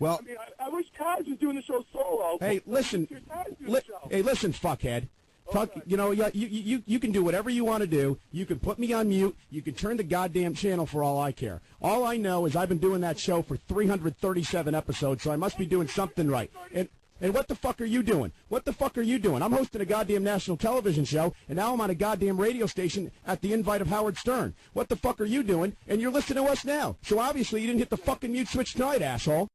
Well, I mean, I wish Taj was doing the show solo. hey, listen, listen, fuckhead. Talk, Okay. you know, you can do whatever you want to do. You can put me on mute. You can turn the goddamn channel for all I care. All I know is I've been doing that show for 337 episodes, so I must be doing something right. And what the fuck are you doing? What the fuck are you doing? I'm hosting a goddamn national television show, and now I'm on a goddamn radio station at the invite of Howard Stern. What the fuck are you doing? And you're listening to us now. So obviously you didn't hit the fucking mute switch tonight, asshole.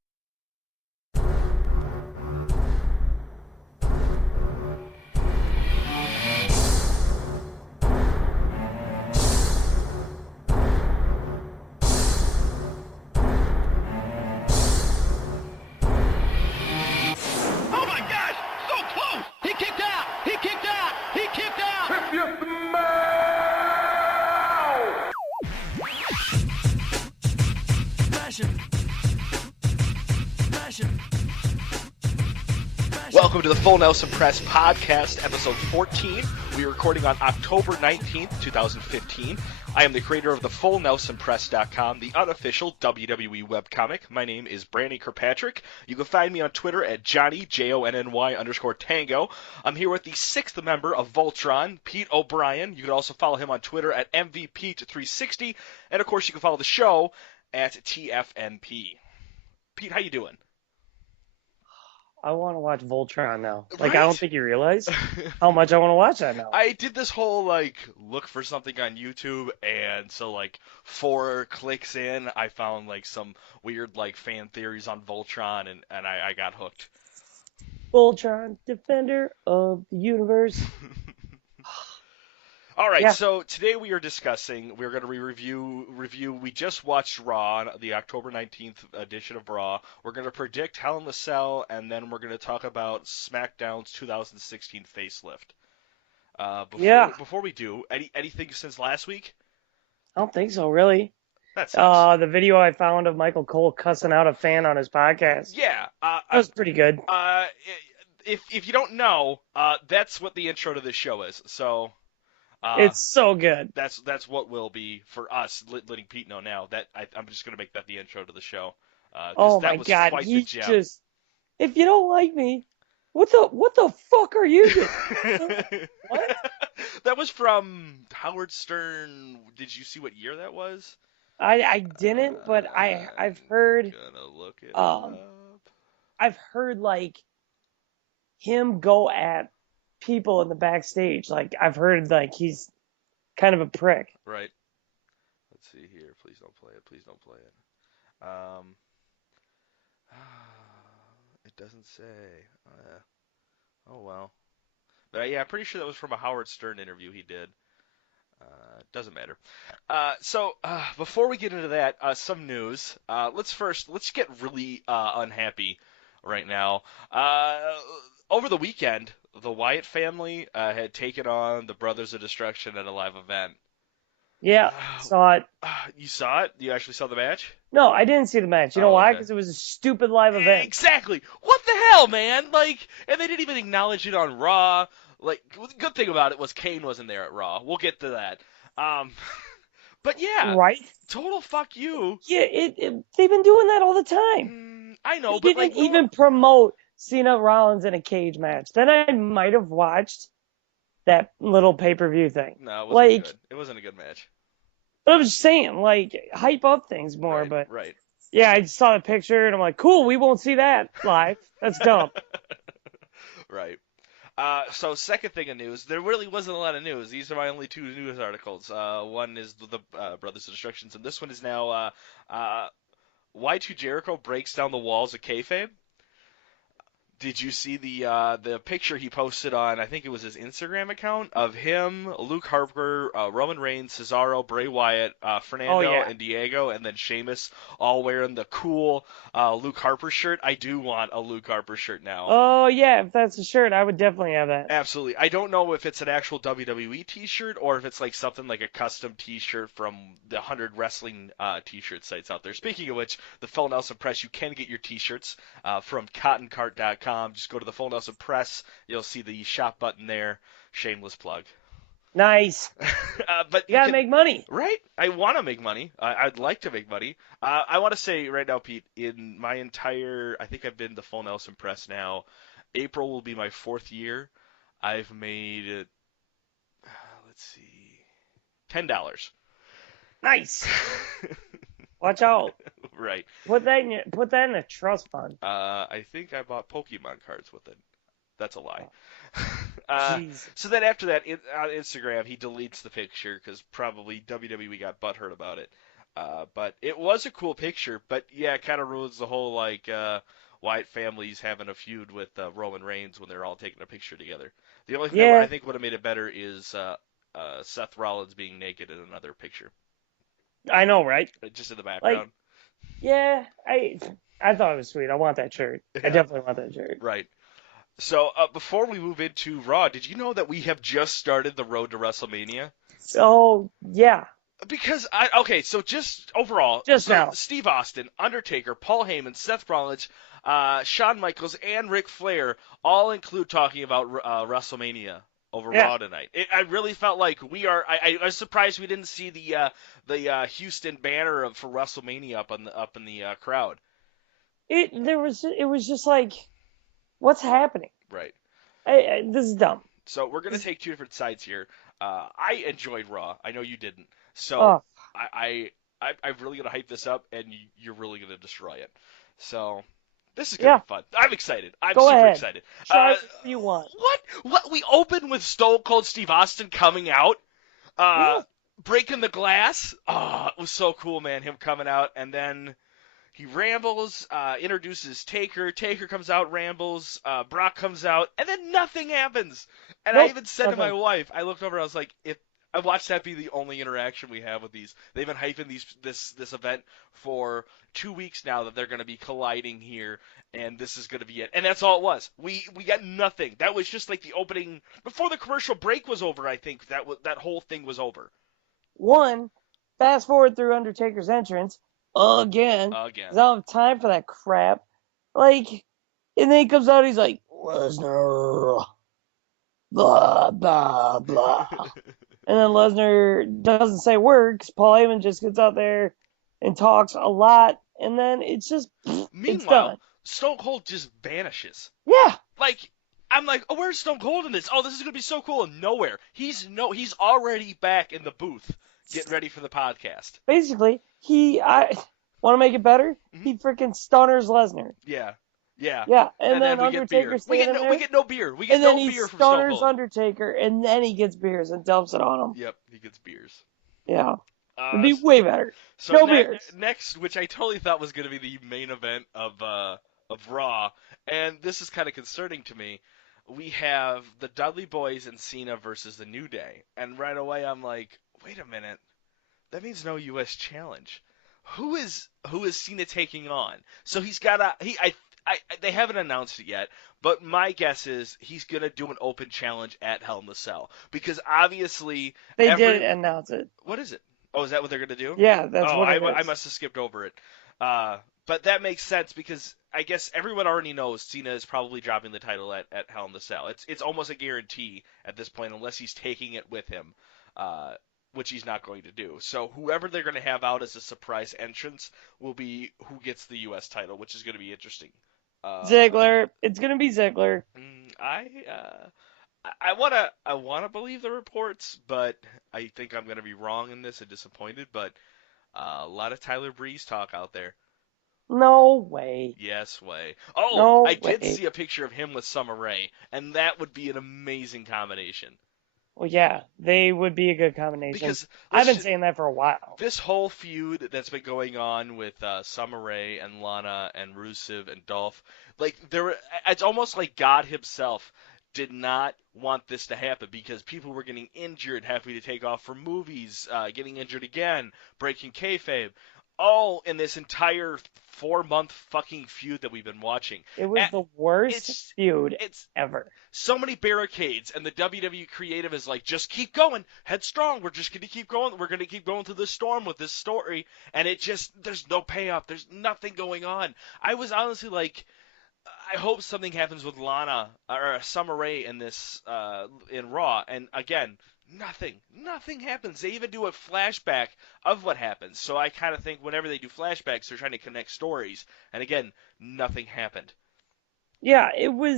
Welcome to the Full Nelson Press Podcast, episode 14. We are recording on October 19th, 2015. I am the creator of the FullNelsonPress.com, the unofficial WWE webcomic. My name is Brandon Kirkpatrick. You can find me on Twitter at Johnny, Jonny_Tango. I'm here with the sixth member of Voltron, Pete O'Brien. You can also follow him on Twitter at MVPete360. And, of course, you can follow the show at TFNP. Pete, how you doing? I want to watch Voltron now. Right? I don't think you realize how much I want to watch that now. I did this whole, look for something on YouTube, and so, 4 clicks in, I found, some weird, fan theories on Voltron, and I got hooked. Voltron, defender of the universe. All right, Yeah. So today we're going to review, we just watched Raw, the October 19th edition of Raw. We're going to predict Hell in the Cell, and then we're going to talk about SmackDown's 2016 facelift. Before we do, anything since last week? I don't think so, really. That's nice. The video I found of Michael Cole cussing out a fan on his podcast. Yeah. That was pretty good. If you don't know, that's what the intro to this show is, so... It's so good. That's what will be for us, letting Pete know now. That I'm just going to make that the intro to the show. Oh that my was God, quite he's the gem. just... If you don't like me, what the fuck are you doing? What? That was from Howard Stern. Did you see what year that was? I didn't, but I've heard... Gonna look it up. up. I've heard, him go at people in the backstage. I've heard he's kind of a prick. Right. Let's see here. Please don't play it. Please don't play it. It doesn't say. Oh well. But yeah, I'm pretty sure that was from a Howard Stern interview he did. Doesn't matter. So before we get into that, some news. Let's get really unhappy right now. Over the weekend, the Wyatt family had taken on the Brothers of Destruction at a live event. Yeah, saw it. You saw it? You actually saw the match? No, I didn't see the match. You know why? Because it was a stupid live event. Exactly. What the hell, man? And they didn't even acknowledge it on Raw. The good thing about it was Kane wasn't there at Raw. We'll get to that. But yeah. Right? Total fuck you. Yeah, they've been doing that all the time. I know, They but didn't even promote Cena Rollins in a cage match. Then I might have watched that little pay-per-view thing. No, it wasn't good. It wasn't a good match. But I was just saying, hype up things more. Right, but right. Yeah, I just saw the picture and I'm like, cool, we won't see that live. That's dumb. Right. So second thing of news, there really wasn't a lot of news. These are my only 2 news articles. One is the Brothers of Destruction, and this one is now Y2 Jericho breaks down the walls of kayfabe. Did you see the picture he posted on, I think it was his Instagram account, of him, Luke Harper, Roman Reigns, Cesaro, Bray Wyatt, Fernando, and Diego, and then Sheamus all wearing the cool Luke Harper shirt? I do want a Luke Harper shirt now. Oh, yeah, if that's a shirt, I would definitely have that. Absolutely. I don't know if it's an actual WWE t-shirt or if it's something like a custom t-shirt from the 100 wrestling t-shirt sites out there. Speaking of which, the Full Nelson Press, you can get your t-shirts from cottoncart.com. Just go to the Full Nelson Press. You'll see the shop button there. Shameless plug. Nice. But You gotta can, make money. right? I want to make money. I'd like to make money. I want to say right now, Pete, in my entire, I think I've been the full Nelson Press now. April will be my 4th year. I've made, let's see, $10. Nice. Watch out. Right. Put that in a trust fund. I think I bought Pokemon cards with it. That's a lie. Jeez. So then after that, on Instagram, he deletes the picture because probably WWE got butthurt about it. But it was a cool picture. But yeah, it kind of ruins the whole Wyatt family's having a feud with Roman Reigns when they're all taking a picture together. The only thing that Yeah. I think would have made it better is Seth Rollins being naked in another picture, I know, right? just in the background. Yeah, I thought it was sweet. I want that shirt. I Yeah. definitely want that shirt. Right. So before we move into Raw, did you know that we have just started the road to WrestleMania? So yeah, Because so just overall, Just now. Steve Austin, Undertaker, Paul Heyman, Seth Rollins, Shawn Michaels, and Ric Flair all include talking about WrestleMania over Yeah. Raw tonight. I really felt like we are. I was surprised we didn't see the Houston banner for WrestleMania up in the crowd. it was just like, what's happening? Right. This is dumb. So we're gonna take two different sides here. I enjoyed Raw. I know you didn't. So Oh. I'm really gonna hype this up, and you're really gonna destroy it. So this is Yeah. gonna be fun. I'm excited. I'm Go super ahead. excited. Try whatever you want. What? We open with Stone Cold Steve Austin coming out, Yeah. breaking the glass. It was so cool, man. Him coming out, and then he rambles, introduces Taker. Taker comes out, rambles. Brock comes out, and then nothing happens. And I Nope, even said to my nothing. wife, I looked over, I was like, if I watched that be the only interaction we have with these. They've been hyping this event for 2 weeks now that they're going to be colliding here, and this is going to be it. And that's all it was. We got nothing. That was just like the opening before the commercial break was over. I think that whole thing was over. One, fast forward through Undertaker's entrance again. Again. 'Cause I don't have time for that crap. Like, and then he comes out, he's like, Lesnar, blah blah blah. And then Lesnar doesn't say words. Paul Heyman just gets out there and talks a lot, and then it's just it's Meanwhile, done. Stone Cold just vanishes. Yeah, Like, I'm like, oh, where's Stone Cold in this? Oh, this is gonna be so cool. And nowhere. He's already back in the booth, getting ready for the podcast. basically, I want to make it better. He freaking stunners Lesnar. Yeah. Yeah, and then we get beer. Undertaker's standing there, We get no beer. We get and then no he beer from Stone stunners Cold. Undertaker, and then he gets beers and dumps it on him. Yep, he gets beers. Yeah, it'd be way better. So No beers. Next, which I totally thought was going to be the main event of Raw, and this is kind of concerning to me. We have the Dudley Boys and Cena versus the New Day, and right away I'm like, wait a minute, that means no U.S. challenge. Who is Cena taking on? So he's got they haven't announced it yet, but my guess is he's gonna do an open challenge at Hell in the Cell because obviously They did announce it. What is it? Oh, is that what they're gonna do? Yeah, that's what it is. I must have skipped over it. But that makes sense because I guess everyone already knows Cena is probably dropping the title at Hell in the Cell. It's almost a guarantee at this point unless he's taking it with him, which he's not going to do. So whoever they're going to have out as a surprise entrance will be who gets the U.S. title, which is going to be interesting. Ziggler. It's gonna be Ziggler. I wanna believe the reports, but I think I'm gonna be wrong in this and disappointed. But a lot of Tyler Breeze talk out there. No way. Yes way. Oh, No I did way. see a picture of him with Summer Rae, and that would be an amazing combination. Well, yeah, they would be a good combination. Because I've been saying that for a while. This whole feud that's been going on with Summer Rae and Lana and Rusev and Dolph, it's almost like God himself did not want this to happen because people were getting injured, having to take off for movies, getting injured again, breaking kayfabe, all in this entire 4-month fucking feud that we've been watching. It was the worst feud ever. So many barricades, and the WWE creative is like, just keep going, headstrong. We're just going to keep going. We're going to keep going through the storm with this story, and there's no payoff. There's nothing going on. I was honestly like, I hope something happens with Lana or Summer Rae in this in Raw. And again, Nothing happens. They even do a flashback of what happens. So I kind of think whenever they do flashbacks, they're trying to connect stories. And again, nothing happened. Yeah, it Well,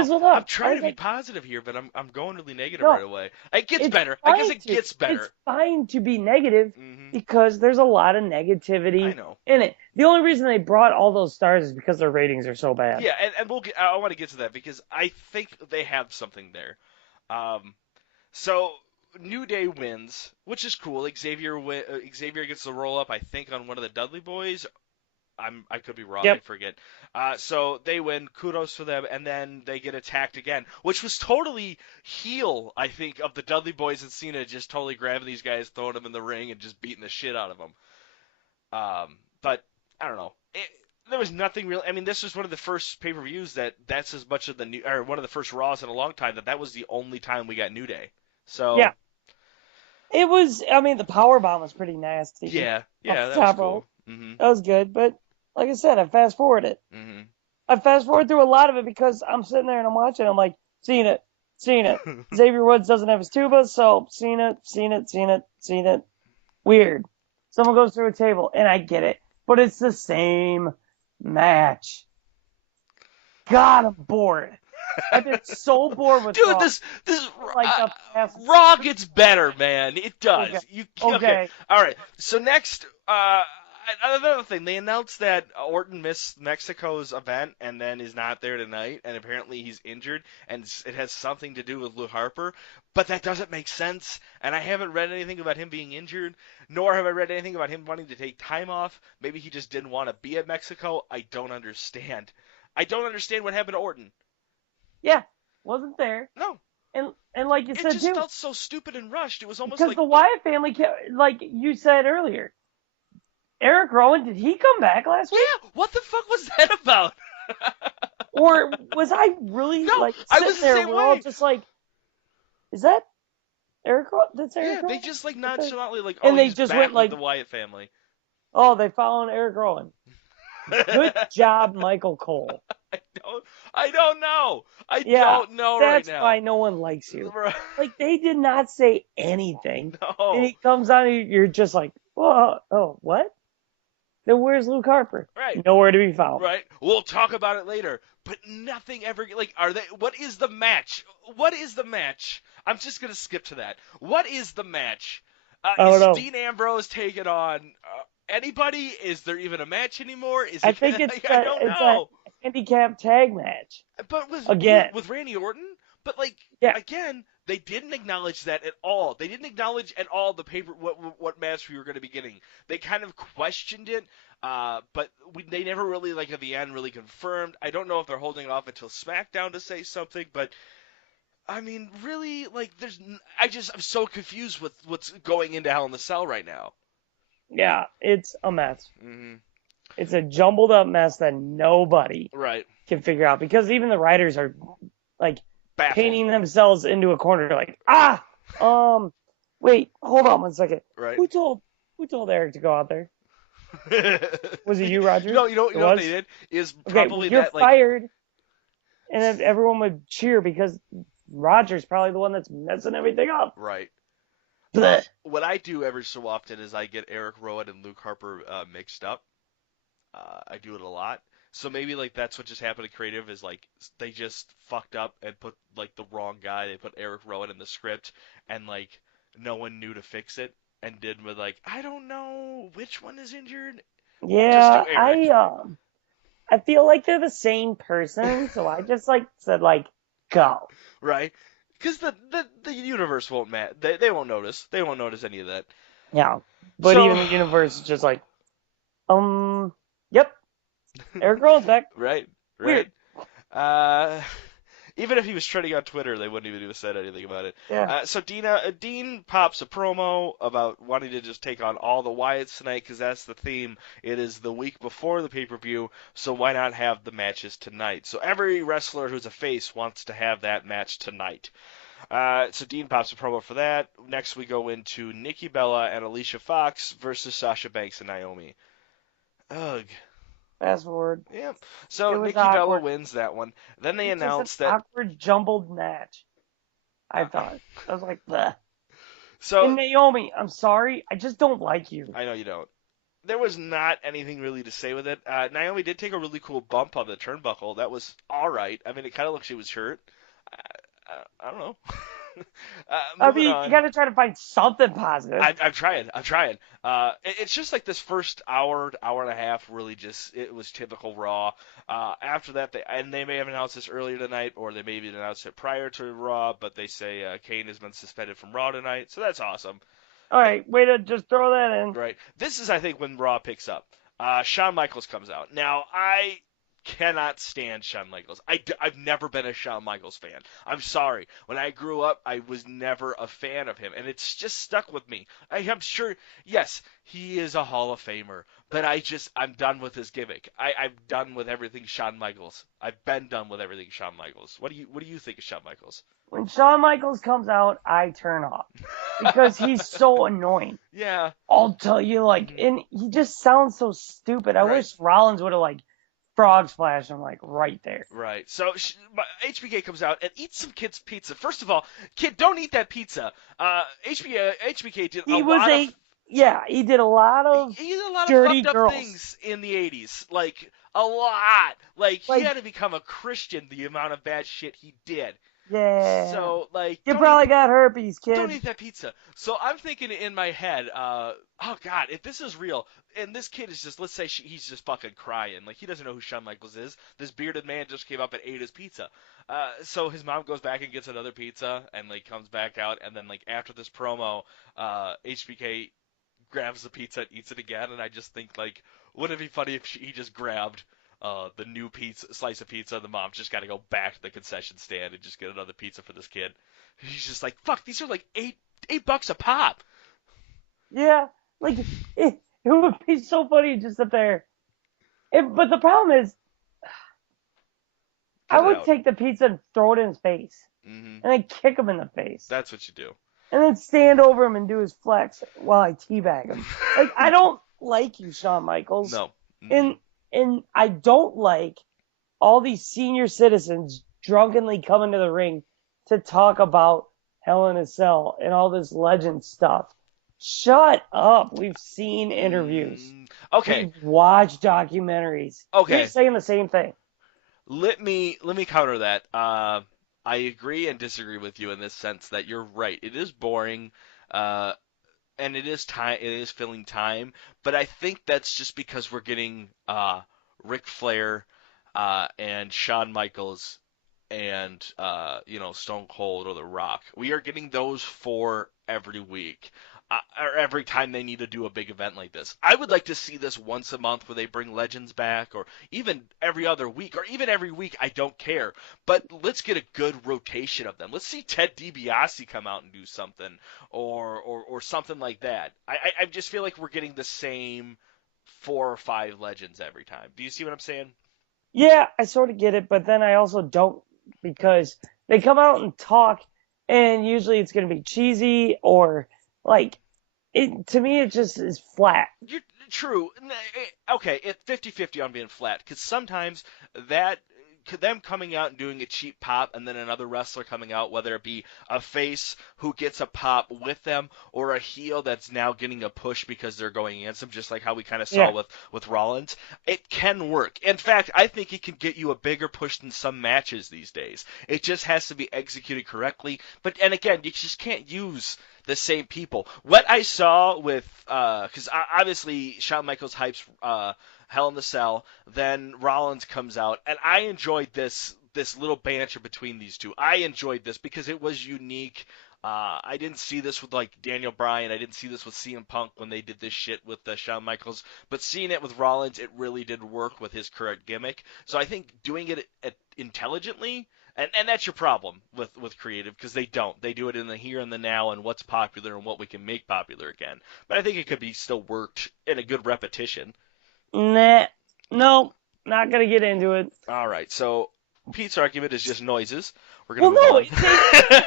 fizzled I'm out. I trying was to be like, positive here, but I'm going really negative right no, away. It gets it's better. I guess fine it to. gets better. It's fine to be negative Hmm. because there's a lot of I negativity know. in it. The only reason they brought all those stars is because their ratings are so bad. Yeah, and we'll get. I want to get to that because I think they have something there. Um, so New Day wins, which is cool. Xavier gets the roll up, I think, on one of the Dudley boys. I could be wrong. I Yep. forget. So they win. Kudos for them, and then they get attacked again, which was totally heel. I think of the Dudley boys and Cena just totally grabbing these guys, throwing them in the ring, and just beating the shit out of them. But I don't know. There was nothing real. I mean, this was one of the first pay-per-views that's as much of the new, or one of the first Raws in a long time that was the only time we got New Day. So Yeah. It was. I mean, the power bomb was pretty nasty. yeah, Off that the was top cool. rope. Hmm. That was good, but like I said, I fast forwarded. Hmm. I fast forward through a lot of it because I'm sitting there and I'm watching. I'm like, seen it. Xavier Woods doesn't have his tuba, so seen it. Weird. Someone goes through a table, and I get it, but it's the same match. God, I'm bored. I've been so bored with Dude, Raw. this Like the past- Raw gets better, man. It does. Okay. Okay. All right. So next, another thing, they announced that Orton missed Mexico's event and then is not there tonight, and apparently he's injured, and it has something to do with Luke Harper. But that doesn't make sense, and I haven't read anything about him being injured, nor have I read anything about him wanting to take time off. Maybe he just didn't want to be at Mexico. I don't understand. I don't understand what happened to Orton. Yeah, wasn't there. No. And like you It said just too, felt so stupid and rushed. It was almost because like the Wyatt family, like you said earlier, Eric Rowan, did he come back last week? yeah, what the fuck was that about? Or was I really No, like I sitting was the there? same We're all way. just like, is that Eric Rowan? That's Eric Yeah, Rowan? they just like nonchalantly like, And they he's just back went with like, the Wyatt family. oh, they following Eric Rowan. Good job, Michael Cole. I don't know. I Yeah, don't know right that's now. why no one likes you. Like they did not say anything. And No. he comes on, and you're just like, oh, what? Then where's Luke Harper? Right. Nowhere to be found. Right. We'll talk about it later. But nothing ever like what is the match? What is the match? I'm just gonna skip to that. What is the match? I don't know. Dean Ambrose taking on anybody? Is there even a match anymore? I think it's I don't know. a handicap tag match. But with Again. with Randy Orton? But like Yeah. again, they didn't acknowledge that at all. They didn't acknowledge at all the what match we were going to be getting. They kind of questioned it, but they never really like at the end really confirmed. I don't know if they're holding off until SmackDown to say something, but I mean, really, like I'm so confused with what's going into Hell in the Cell right now. Yeah, it's a mess. Mm-hmm. It's a jumbled up mess that nobody Right. can figure out because even the writers are like Baffled. painting themselves into a corner like, wait, hold on one second. Right. Who told Eric to go out there? Was it you, Roger? No, you know what they did is probably you're that like fired, and then everyone would cheer because Roger's probably the one that's messing everything up. right. Blech. What I do every so often is I get Eric Rowan and Luke Harper mixed up. I do it a lot. So maybe like that's what just happened to creative is like they just fucked up and put like the wrong guy. They put Eric Rowan in the script and like no one knew to fix it and did with like I don't know which one is injured. Yeah, Just do Eric. I feel like they're the same person, so I just like said like go. Right? Because the universe won't they won't notice. They won't notice any of that. Yeah, but So- even the universe is just like, yep, Eric Rowan's back. Right. Weird. Even if he was trending on Twitter, they wouldn't even have said anything about it. Yeah. So Dean pops a promo about wanting to just take on all the Wyatts tonight because that's the theme. It is the week before the pay-per-view, so why not have the matches tonight? So every wrestler who's a face wants to have that match tonight. So Dean pops a promo for that. Next we go into Nikki Bella and Alicia Fox versus Sasha Banks and Naomi. Ugh. Fast forward. Yep. So It was Nikki Bella awkward. wins that one. Then they It's just announced an that awkward, jumbled match. I thought. I was like, bleh. So And Naomi, I'm sorry, I just don't like you. I know you don't. There was not anything really to say with it. Naomi did take a really cool bump on the turnbuckle. That was all right. I mean, it kind of looked she was hurt. I don't know. I Moving mean, on. you got to try to find something positive. I'm trying. It's just like this first hour and a half really just, it was typical Raw. After that, they may have announced this earlier tonight, or they maybe announced it prior to Raw, but they say Kane has been suspended from Raw tonight, so that's awesome. All right, way to just throw that in. Right. This is, I think, when Raw picks up. Shawn Michaels comes out. Now, I cannot stand Shawn Michaels. I've never been a Shawn Michaels fan. I'm sorry. When I grew up, I was never a fan of him, and it's just stuck with me. I'm sure, yes, he is a Hall of Famer, but I'm done with his gimmick. I'm done with everything Shawn Michaels. I've been done with everything Shawn Michaels. What do you think of Shawn Michaels? When Shawn Michaels comes out, I turn off because he's so annoying. Yeah. I'll tell you, and he just sounds so stupid. I Right. wish Rollins would have frog splash him right there. Right. So HBK comes out and eats some kid's pizza. First of all, kid, don't eat that pizza. HBK did He did a lot of he did a lot of dirty fucked up girls. things in the 80s. Like, a lot. He Like- had to become a Christian the amount of bad shit he did. Yeah. So, you probably got herpes, kid. don't eat that pizza. So I'm thinking in my head, oh God, if this is real, and this kid is just, let's say he's just fucking crying. Like, he doesn't know who Shawn Michaels is. This bearded man just came up and ate his pizza. So his mom goes back and gets another pizza and, comes back out. And then, after this promo, HBK grabs the pizza and eats it again. And I just think, wouldn't it be funny if he just grabbed the new slice of pizza, and the mom's just got to go back to the concession stand and just get another pizza for this kid. He's just like, fuck, these are $8 a pop. Yeah, it would be so funny just sit there. But the problem is, I would take the pizza and throw it in his face, and then kick him in the face. That's what you do. And then stand over him and do his flex while I teabag him. I don't like you, Shawn Michaels. No. And I don't like all these senior citizens drunkenly coming to the ring to talk about Hell in a Cell and all this legend stuff. Shut up. We've seen interviews. Okay. We've watched documentaries. Okay. You're saying the same thing. Let me counter that. I agree and disagree with you in this sense that you're right. It is boring. And it is time. It is filling time, but I think that's just because we're getting Ric Flair and Shawn Michaels and Stone Cold or The Rock. We are getting those four every week. Or every time they need to do a big event like this. I would like to see this once a month where they bring legends back, or even every other week, or even every week. I don't care. But let's get a good rotation of them. Let's see Ted DiBiase come out and do something, or something like that. I just feel like we're getting the same 4 or 5 legends every time. Do you see what I'm saying? Yeah, I sort of get it, but then I also don't, because they come out and talk, and usually it's going to be cheesy or to me, it just is flat. You're true. Okay, it's 50-50 on being flat, because sometimes them coming out and doing a cheap pop and then another wrestler coming out, whether it be a face who gets a pop with them or a heel that's now getting a push because they're going against them, just like how we kind of saw with Rollins, it can work. In fact, I think it can get you a bigger push than some matches these days. It just has to be executed correctly. And again, you just can't use the same people. What I saw with, because obviously Shawn Michaels hypes Hell in the Cell, then Rollins comes out, and I enjoyed this little banter between these two. I enjoyed this because it was unique. I didn't see this with Daniel Bryan. I didn't see this with CM Punk when they did this shit with Shawn Michaels. But seeing it with Rollins, it really did work with his current gimmick. So I think doing it intelligently. And that's your problem with creative, because they don't. They do it in the here and the now and what's popular and what we can make popular again. But I think it could be still worked in a good repetition. Nah. No, not going to get into it. All right. So Pete's argument is just noises. We're Well, going to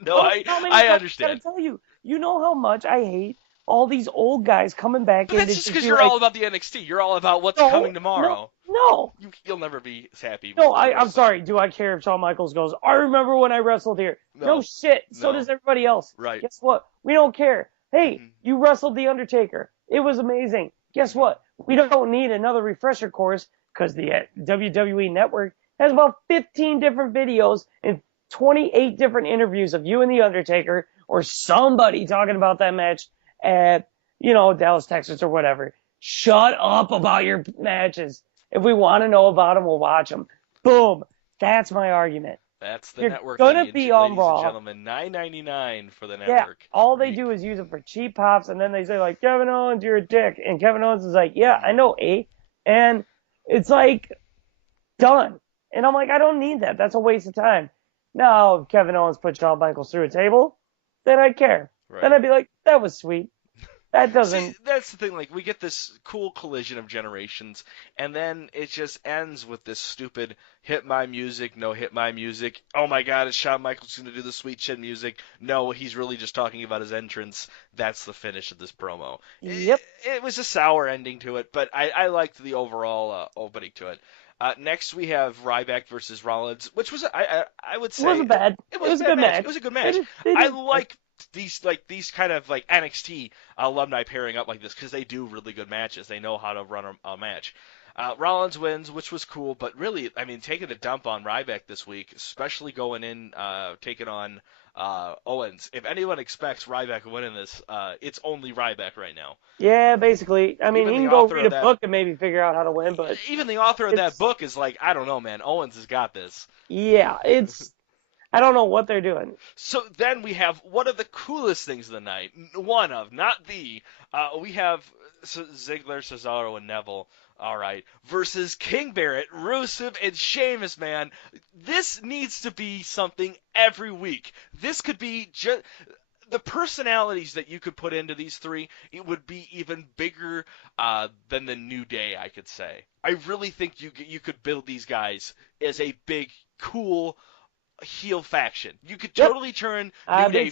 no. No, I understand. I gotta tell you, you know how much I hate all these old guys coming back But in that's to just just because be you're like, all about the NXT. You're all about what's no, coming tomorrow. No. You'll never be happy. No, with I'm wrestling. sorry. Do I care if Shawn Michaels goes, I remember when I wrestled here? No shit. So No. does everybody else. Right. Guess what? We don't care. Hey, Mhm. you wrestled The Undertaker. It was amazing. Guess what? We don't need another refresher course because the WWE Network has about 15 different videos and 28 different interviews of you and The Undertaker or somebody talking about that match at, Dallas, Texas or whatever. Shut up about your matches. If we want to know about them, we'll watch them. Boom. That's my argument. That's the You're network, gonna be on ladies and Raw. gentlemen. $9.99 for the Yeah, network. all they do is use it for cheap pops, and then they say like, Kevin Owens, you're a dick, and Kevin Owens is like, yeah, I know, and it's like done. And I'm like, I don't need that. That's a waste of time. Now, if Kevin Owens put Shawn Michaels through a table, then I'd care. Right. Then I'd be like, that was sweet. That doesn't. See, that's the thing. Like, we get this cool collision of generations, and then it just ends with this stupid hit my music, no hit my music. Oh my God, is Shawn Michaels going to do the sweet chin music? No, he's really just talking about his entrance. That's the finish of this promo. Yep. It was a sour ending to it, but I liked the overall opening to it. Next we have Ryback versus Rollins, which was I would say It wasn't bad. It was a good match. It was a good match. I like these kind of like NXT alumni pairing up like this because they do really good matches. They know how to run a match. Rollins wins, which was cool, but really, I mean, taking a dump on Ryback this week, especially going in taking on Owens. If anyone expects Ryback winning this, it's only Ryback right now. Yeah, basically. I mean, Even he the can go author read of a that- book and maybe figure out how to win, but Even the author of that it's- book is like, I don't know, man. Owens has got this. yeah, it's. I don't know what they're doing. So then we have one of the coolest things of the night. One of, not the. We have Ziggler, Cesaro, and Neville. All right, versus King Barrett, Rusev, and Sheamus. Man, this needs to be something every week. This could be just the personalities that you could put into these three. It would be even bigger than the New Day, I could say. I really think you could build these guys as a big, cool heel faction. You could totally turn New Day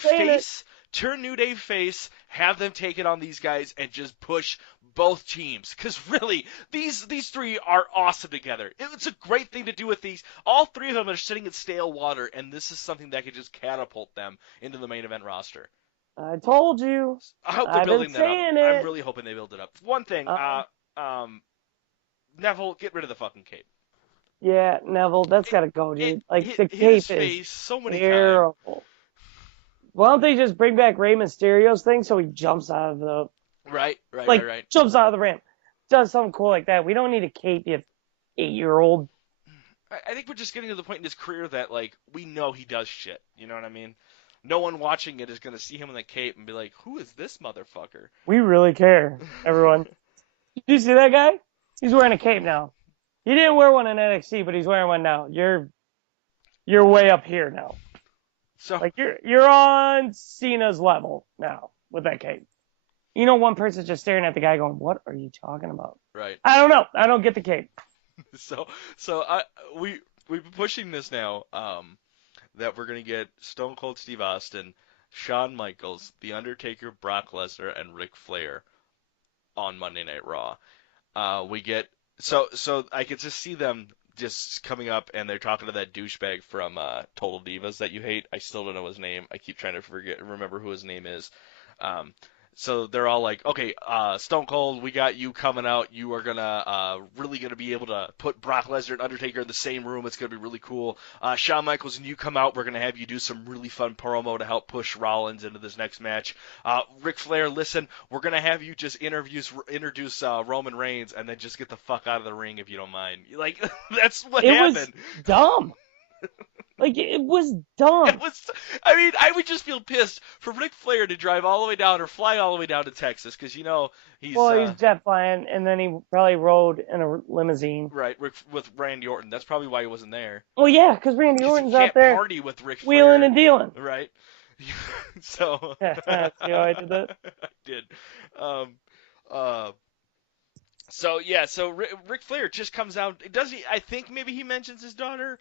face, have them take it on these guys, and just push both teams. Because really, these three are awesome together. It's a great thing to do with these. All three of them are sitting in stale water, and this is something that could just catapult them into the main event roster. I told you. I hope they're building that up. It. I'm really hoping they build it up. One thing, Neville, get rid of the fucking cape. Yeah, Neville, that's gotta go, dude. The cape his is face so many terrible. times. Why don't they just bring back Rey Mysterio's thing so he jumps out of the right. Jumps out of the ramp, does something cool like that. We don't need a cape, you 8-year-old. I think we're just getting to the point in his career that we know he does shit. You know what I mean? No one watching it is gonna see him in the cape and be like, "Who is this motherfucker?" We really care, everyone. Did you see that guy? He's wearing a cape now. He didn't wear one in NXT, but he's wearing one now. You're way up here now. So you're on Cena's level now with that cape. One person's just staring at the guy going, "What are you talking about?" Right. I don't know. I don't get the cape. So we've been pushing this now. That we're gonna get Stone Cold Steve Austin, Shawn Michaels, The Undertaker, Brock Lesnar, and Ric Flair on Monday Night Raw. We get so I could just see them just coming up and they're talking to that douchebag from Total Divas that you hate. I still don't know his name. I keep trying to remember who his name is. So they're all like, okay, Stone Cold, we got you coming out. You are really gonna be able to put Brock Lesnar and Undertaker in the same room. It's gonna be really cool. Shawn Michaels, and you come out, we're gonna have you do some really fun promo to help push Rollins into this next match. Ric Flair, listen, we're gonna have you just introduce Roman Reigns, and then just get the fuck out of the ring if you don't mind. That's what happened. It was dumb. It was dumb. I would just feel pissed for Ric Flair to drive all the way down or fly all the way down to Texas because he's he's jet flying, and then he probably rode in a limousine. Right, with Randy Orton. That's probably why he wasn't there. Well, yeah, because Randy Orton's out there party with Ric Flair, wheeling and dealing. Right. So. See how I did that? I did. So yeah, Ric Flair just comes out. Does he? I think maybe he mentions his daughter.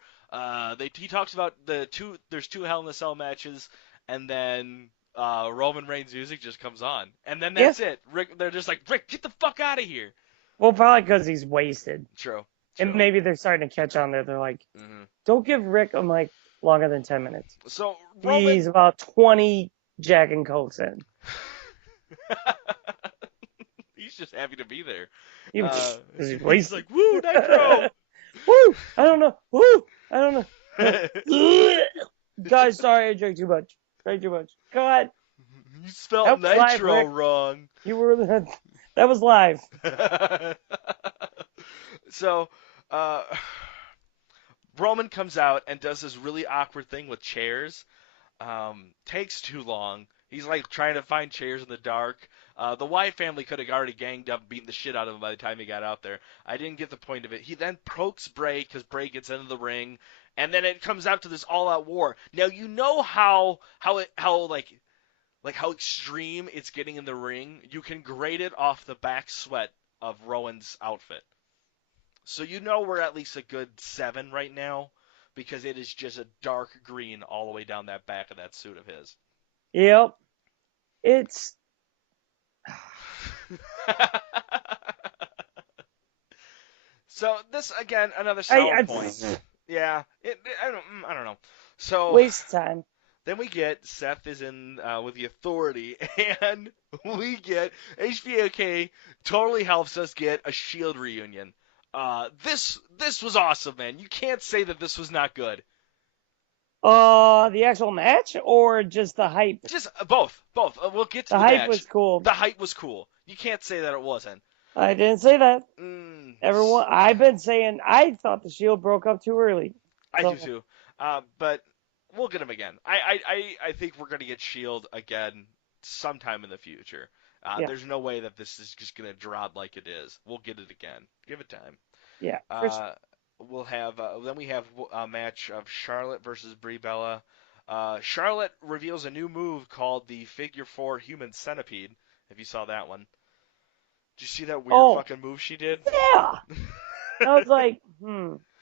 He talks about there's two Hell in a Cell matches, and then Roman Reigns music just comes on, and then that's it. Rick, they're just like, Rick, get the fuck out of here. Well, probably because he's wasted. True. And maybe they're starting to catch on there. They're like, Mhm. don't give Rick a mic longer than 10 minutes. So Roman, He's about 20 Jack and Cokes in. he's just happy to be there. He's like, woo, Nitro. Woo! I don't know. Woo! I don't know. Guys, sorry I drank too much. God. You spelled Nitro live, wrong. You were that was live. So, Roman comes out and does this really awkward thing with chairs. Takes too long. He's like trying to find chairs in the dark. The Wyatt family could have already ganged up, beating the shit out of him by the time he got out there. I didn't get the point of it. He then pokes Bray because Bray gets into the ring, and then it comes out to this all-out war. Now you know how extreme it's getting in the ring. You can grade it off the back sweat of Rowan's outfit. So you know we're at least a good 7 right now, because it is just a dark green all the way down that back of that suit of his. Yep. It's... So this, again, another solid point. Yeah. I don't know. So waste time. Then we get Seth is in with the Authority, and we get HBK totally helps us get a Shield reunion. This was awesome, man. You can't say that this was not good. The actual match or just the hype? Just both. We'll get to the hype match. Was cool. The hype was cool. You can't say that it wasn't. I didn't say that. Everyone, I've been saying I thought the Shield broke up too early. So. I do too. But we'll get them again. I think we're gonna get Shield again sometime in the future. There's no way that this is just gonna drop like it is. We'll get it again. Give it time. Yeah. We'll have then we have a match of Charlotte versus Brie Bella. Charlotte reveals a new move called the Figure 4 Human Centipede. If you saw that one, did you see that weird fucking move she did? Yeah. I was like,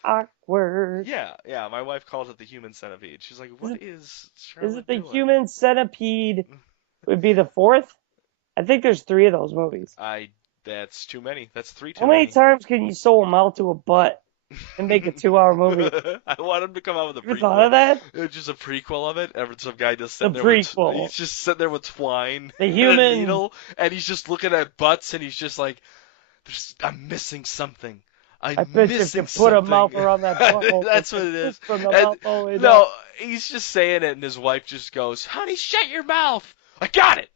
awkward. Yeah. My wife calls it the Human Centipede. She's like, what is Charlotte Is it the doing? Human Centipede? Would be the 4th? I think there's 3 of those movies. That's too many. That's 3 too How many many. times can you sew a mouth to a butt and make a 2-hour movie? I want him to come out with a prequel. You thought of that? It's just a prequel of it. Some guy just sitting there with he's just sitting there with twine the and human a needle, and he's just looking at butts, and he's just like, I'm missing something. I bet you can put a mouth around that butthole. That's what it is. From the mouth all the way down. No, he's just saying it, and his wife just goes, honey, shut your mouth. I got it.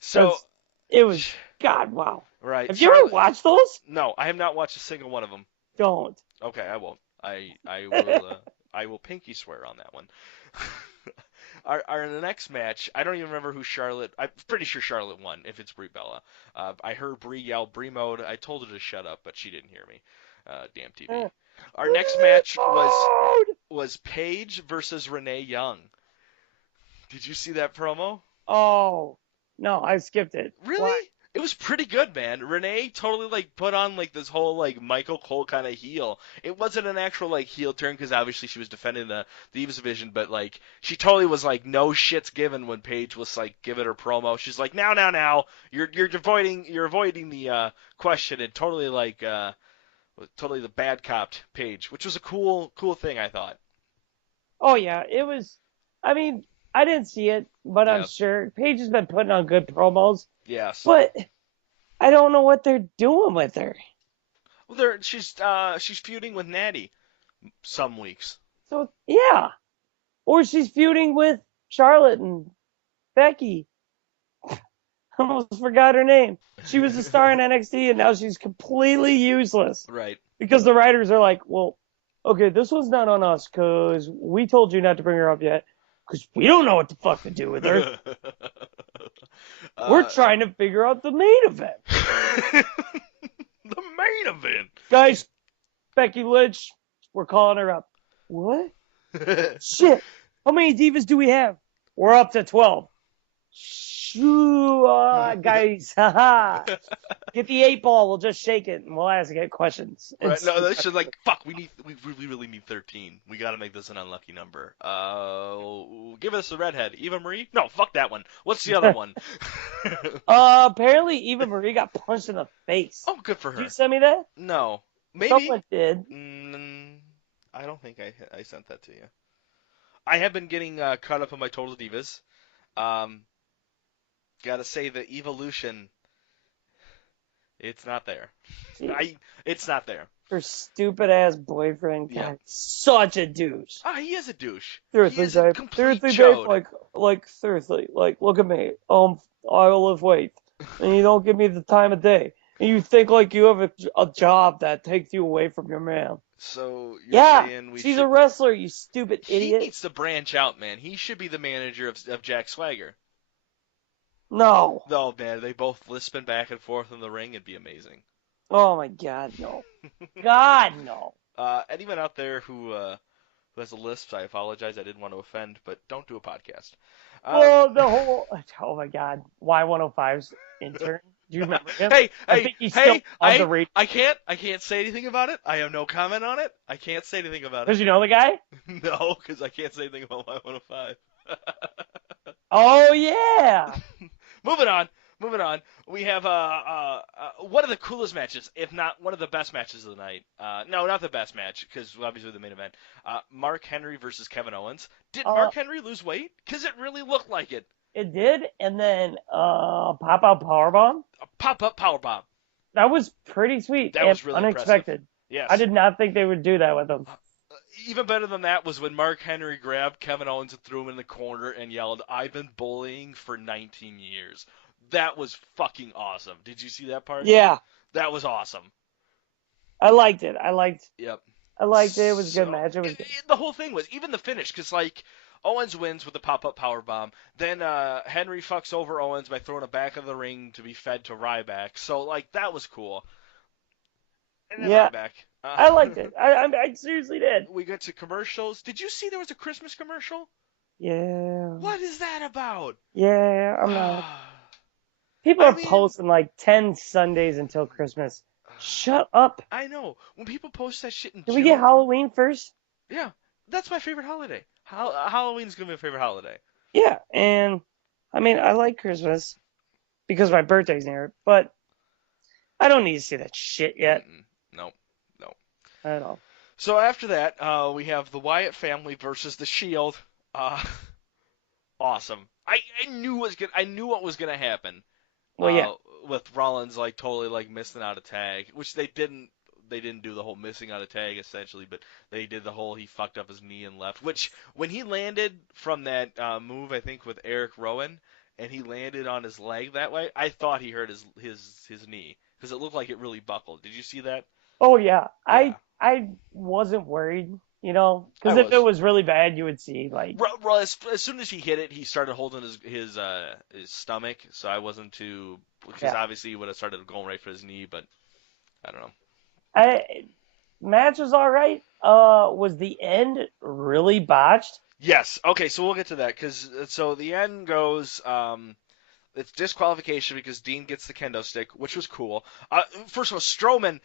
So it was God, wow. Right. Have you ever watched those? No, I have not watched a single one of them. Don't. Okay, I won't. I will. I will pinky swear on that one. Our next match, I don't even remember who Charlotte. I'm pretty sure Charlotte won. If it's Brie Bella, I heard Brie yell Brie mode. I told her to shut up, but she didn't hear me. Damn TV. Our next match was Paige versus Renee Young. Did you see that promo? Oh no, I skipped it. Really? Why? It was pretty good, man. Renee totally put on this whole Michael Cole kind of heel. It wasn't an actual heel turn because obviously she was defending the Divas division, but she totally was no shits given when Paige was giving her promo. She's like, now, you're avoiding the question, and totally totally the bad copped Paige, which was a cool thing, I thought. Oh yeah, it was. I mean, I didn't see it, but I'm sure Paige has been putting on good promos. Yes. But I don't know what they're doing with her. Well, she's feuding with Natty some weeks. So yeah, or she's feuding with Charlotte and Becky. I almost forgot her name. She was a star in NXT, and now she's completely useless. Right. Because the writers are like, well, okay, this one's not on us because we told you not to bring her up yet because we don't know what the fuck to do with her. We're trying to figure out the main event. The main event. Guys, Becky Lynch, we're calling her up. What? Shit. How many divas do we have? We're up to 12. Shit. Guys, haha. Get the 8-ball. We'll just shake it and we'll ask it questions. Right? No, that's just like fuck. We really need 13. We got to make this an unlucky number. Give us the redhead, Eva Marie. No, fuck that one. What's the other one? Apparently Eva Marie got punched in the face. Oh, good for her. Did you send me that? No, maybe. Someone did. I don't think I sent that to you. I have been getting caught up on my Total Divas. Gotta say the evolution, it's not there. It's not there. Her stupid ass boyfriend got such a douche. He is a douche. Seriously, He is a babe. complete Seriously, chode. babe. Like seriously. Like, look at me. I lift weights, and you don't give me the time of day, and you think like you have a job that takes you away from your man. So you're saying she's a wrestler, you stupid idiot. He needs to branch out, man. He should be the manager of Jack Swagger. No. No, man. They both lisping back and forth in the ring. It'd be amazing. Oh my God, no. God, no. Anyone out there who has a lisp, I apologize. I didn't want to offend, but don't do a podcast. Well, the whole, oh my God, Y105's intern. Do you remember him? I think he's still on the radio. I can't say anything about it. I have no comment on it. I can't say anything about it. Because you know the guy? No, because I can't say anything about Y105. Oh yeah. Moving on. We have one of the coolest matches, if not one of the best matches of the night. No, not the best match, because obviously the main event. Mark Henry versus Kevin Owens. Did Mark Henry lose weight? Because it really looked like it. It did, and then pop-out powerbomb. Pop-up powerbomb. That was pretty sweet. That was really unexpected. Impressive. Yes. I did not think they would do that with him. Even better than that was when Mark Henry grabbed Kevin Owens and threw him in the corner and yelled, "I've been bullying for 19 years." That was fucking awesome. Did you see that part? Yeah. That was awesome. I liked it. Yep. I liked it. It was a good match. It was good. The whole thing was, even the finish, because, like, Owens wins with the pop-up powerbomb. Then Henry fucks over Owens by throwing him back of the ring to be fed to Ryback. So, like, that was cool. And then Ryback. I liked it. I seriously did. We get to commercials. Did you see there was a Christmas commercial? Yeah. What is that about? Yeah, I'm not. People are posting like 10 Sundays until Christmas. Shut up. I know. When people post that shit in Did June, we get Halloween first? Yeah. That's my favorite holiday. Halloween's going to be my favorite holiday. Yeah, and I mean, I like Christmas because my birthday's near, but I don't need to see that shit yet. No. At all. So after that, we have the Wyatt family versus the Shield. Awesome. I knew what was gonna happen. Well, yeah. With Rollins like totally like missing out a tag, which they didn't do the whole missing out a tag essentially, but they did the whole he fucked up his knee and left. Which when he landed from that move, I think with Eric Rowan, and he landed on his leg that way, I thought he hurt his knee because it looked like it really buckled. Did you see that? Oh yeah. I wasn't worried, because if it was really bad, you would see like. Well, as soon as he hit it, he started holding his stomach, so I wasn't too, because obviously he would have started going right for his knee, but I don't know. Match was all right. Was the end really botched? Yes. Okay, so we'll get to that because so the end goes. It's disqualification because Dean gets the kendo stick, which was cool. First of all, Strowman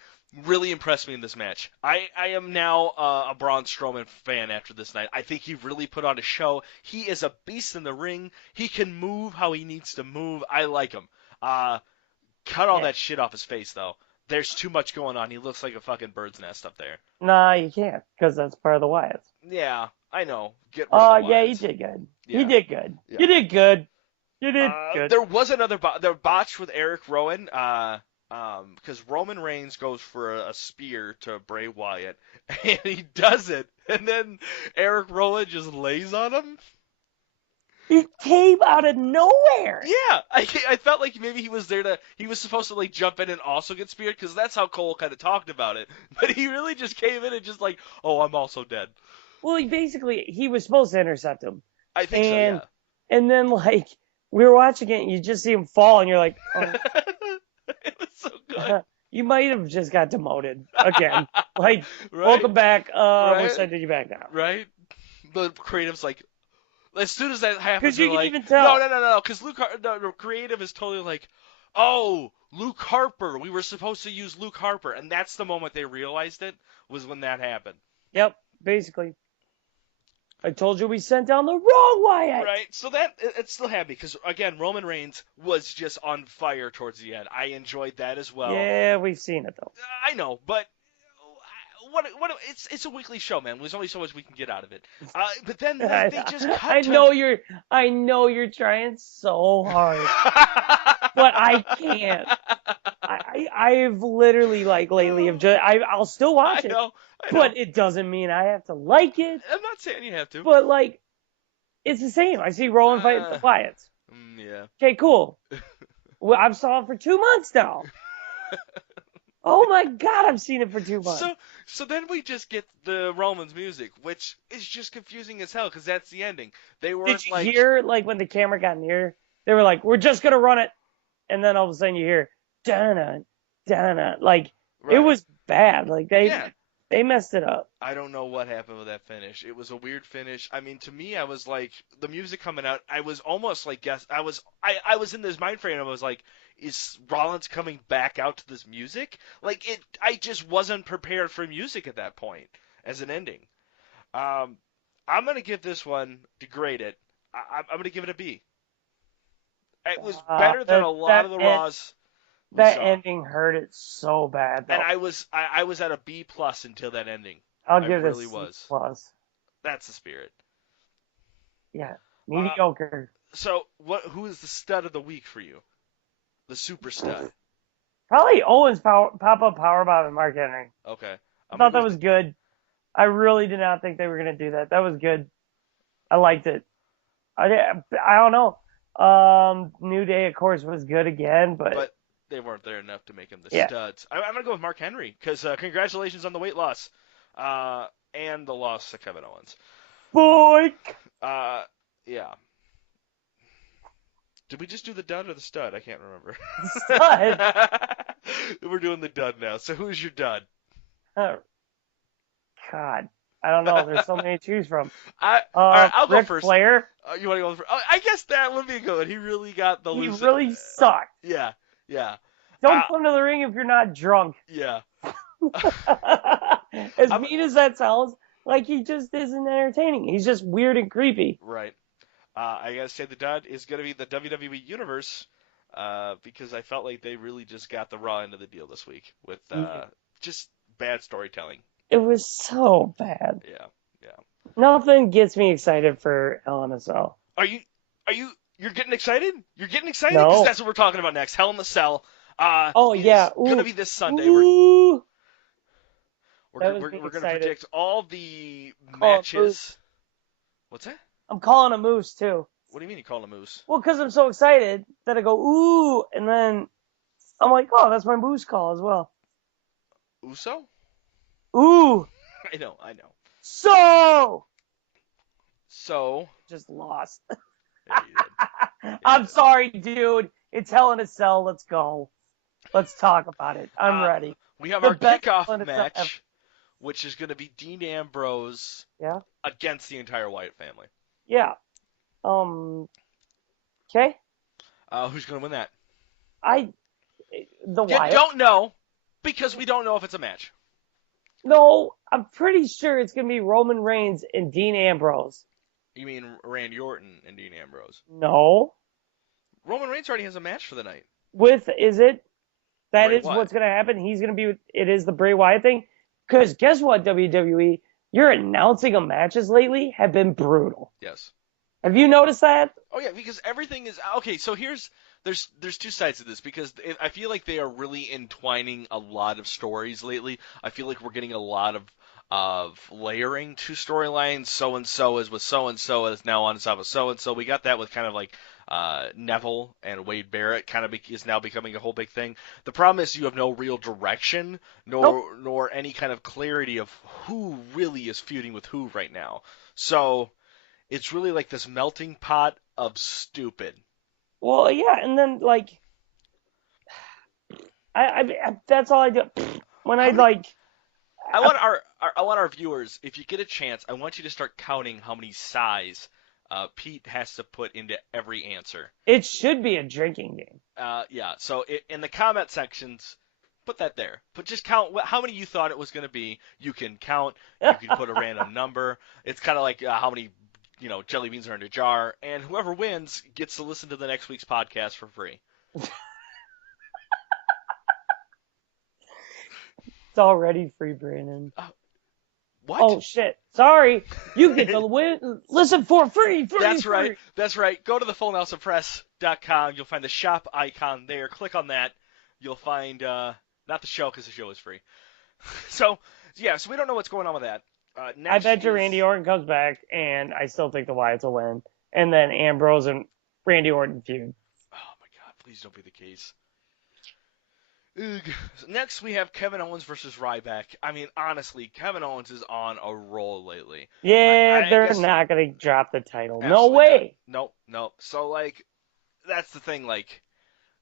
really impressed me in this match. I am now a Braun Strowman fan after this night. I think he really put on a show. He is a beast in the ring. He can move how he needs to move. I like him. Cut all that shit off his face, though. There's too much going on. He looks like a fucking bird's nest up there. Nah, you can't, because that's part of the Wyatts. Yeah, I know. Get rid of the Wyatts. Yeah, he did good. Yeah. He did good. Yeah. You did good. You did good. There was another botch with Eric Rowan, because Roman Reigns goes for a spear to Bray Wyatt, and he does it, and then Eric Rowan just lays on him. He came out of nowhere. Yeah, I felt like maybe he was supposed to like jump in and also get speared, because that's how Cole kind of talked about it, but he really just came in and just like, oh, I'm also dead. Well, he was supposed to intercept him. I think so, yeah. And then like, we were watching it, and you just see him fall, and you're like, oh. It was so good. You might have just got demoted again. Like, right? Welcome back. Right? We're sending you back now. Right? The creative's like, As soon as that happens, 'Cause you they're can like, even tell. no, because no, creative is totally like, oh, Luke Harper. We were supposed to use Luke Harper, and that's the moment they realized it was when that happened. Yep, basically. I told you we sent down the wrong Wyatt. Right, so that it's still happy because again, Roman Reigns was just on fire towards the end. I enjoyed that as well. Yeah, we've seen it though. I know, but it's a weekly show, man. There's only so much we can get out of it. But then they just cut. I know you're trying so hard, but I can't. I've literally lately I'll still watch it. I know. But it doesn't mean I have to like it. I'm not saying you have to. But it's the same. I see Rowan fight the Wyatts. Yeah. Okay, cool. Well, I've saw it for 2 months now. Oh my God, I've seen it for 2 months. So then we just get the Romans music, which is just confusing as hell because that's the ending. They were Did you hear when the camera got near? They were like, "We're just gonna run it," and then all of a sudden you hear "Dana, Dana." Right. It was bad. They messed it up. I don't know what happened with that finish. It was a weird finish. I mean, to me, I was like, the music coming out, I was almost like, I was in this mind frame. I was like, is Rollins coming back out to this music? I just wasn't prepared for music at that point as an ending. I'm gonna give this one, degrade it. I'm gonna give it a B. It was better than a lot of the Raws. That ending hurt it so bad, though. And I was at a B+ until that ending. I'll give really it a C+. That's the spirit. Yeah, mediocre. So who is the stud of the week for you? The super stud. Probably Owens pop-up powerbomb and Mark Henry. Okay. I thought that was good. I really did not think they were going to do that. That was good. I liked it. I don't know. New Day, of course, was good again, but they weren't there enough to make him the studs. I'm going to go with Mark Henry because congratulations on the weight loss and the loss to Kevin Owens. Boy. Yeah. Did we just do the dud or the stud? I can't remember. Stud. We're doing the dud now. So who's your dud? God, I don't know. There's so many to choose from. All right, I'll go Ric first. Flair. You want to go first? I guess that would be good. He really got the. He really sucked. Yeah. Don't come to the ring if you're not drunk. Yeah. As mean as that sounds, he just isn't entertaining. He's just weird and creepy. Right. I gotta say the dud is gonna be the WWE Universe, because I felt like they really just got the raw end of the deal this week with just bad storytelling. It was so bad. Yeah. Nothing gets me excited for LNSL. You're getting excited? You're getting excited? No. Because that's what we're talking about next. Hell in the Cell. Yeah. It's gonna be this Sunday. Ooh. We're gonna predict all the matches. What's that? I'm calling a moose too. What do you mean you call a moose? Well, because I'm so excited that I go ooh, and then I'm like, oh, that's my moose call as well. Uso? Ooh. I know. So. Just lost. Yeah, you did. I'm sorry, dude. It's Hell in a Cell. Let's go. Let's talk about it. I'm ready. We have our kickoff match, which is going to be Dean Ambrose against the entire Wyatt family. Yeah. Okay. Who's going to win that? Wyatt. Don't know, because we don't know if it's a match. No, I'm pretty sure it's going to be Roman Reigns and Dean Ambrose. You mean Randy Orton and Dean Ambrose? No. Roman Reigns already has a match for the night. Is it? That Bray is Wyatt. what's going to happen. He's going to be. It is the Bray Wyatt thing. Because guess what, WWE? Your announcing of matches lately have been brutal. Yes. Have you noticed that? Oh yeah, because everything is okay. So there's two sides to this, because I feel like they are really entwining a lot of stories lately. I feel like we're getting a lot of layering to storylines. So and so is with so and so is now on top of so and so. We got that with kind of like Neville and Wade Barrett kind of is now becoming a whole big thing. The problem is you have no real direction, nor any kind of clarity of who really is feuding with who right now. So it's really like this melting pot of stupid. Well, yeah, and then I that's all I do. When I want our viewers, if you get a chance, I want you to start counting how many sighs Pete has to put into every answer. It should be a drinking game. Yeah. So in the comment sections, put that there. But just count how many you thought it was going to be. You can count. You can put a random number. It's kind of like how many jelly beans are in a jar, and whoever wins gets to listen to the next week's podcast for free. It's already free, Brandon. What? Oh shit! Sorry, you get to listen for free. That's right. That's right. Go to thefullnelsonpress.com. You'll find the shop icon there. Click on that. You'll find not the show because the show is free. So yeah, so we don't know what's going on with that. I bet you Randy Orton comes back, and I still think the Wyatts will win, and then Ambrose and Randy Orton feud. Oh my God! Please don't be the case. Ugh. Next, we have Kevin Owens versus Ryback. I mean, honestly, Kevin Owens is on a roll lately. Yeah, they're not going to drop the title. No way. Nope. So, like, that's the thing. Like,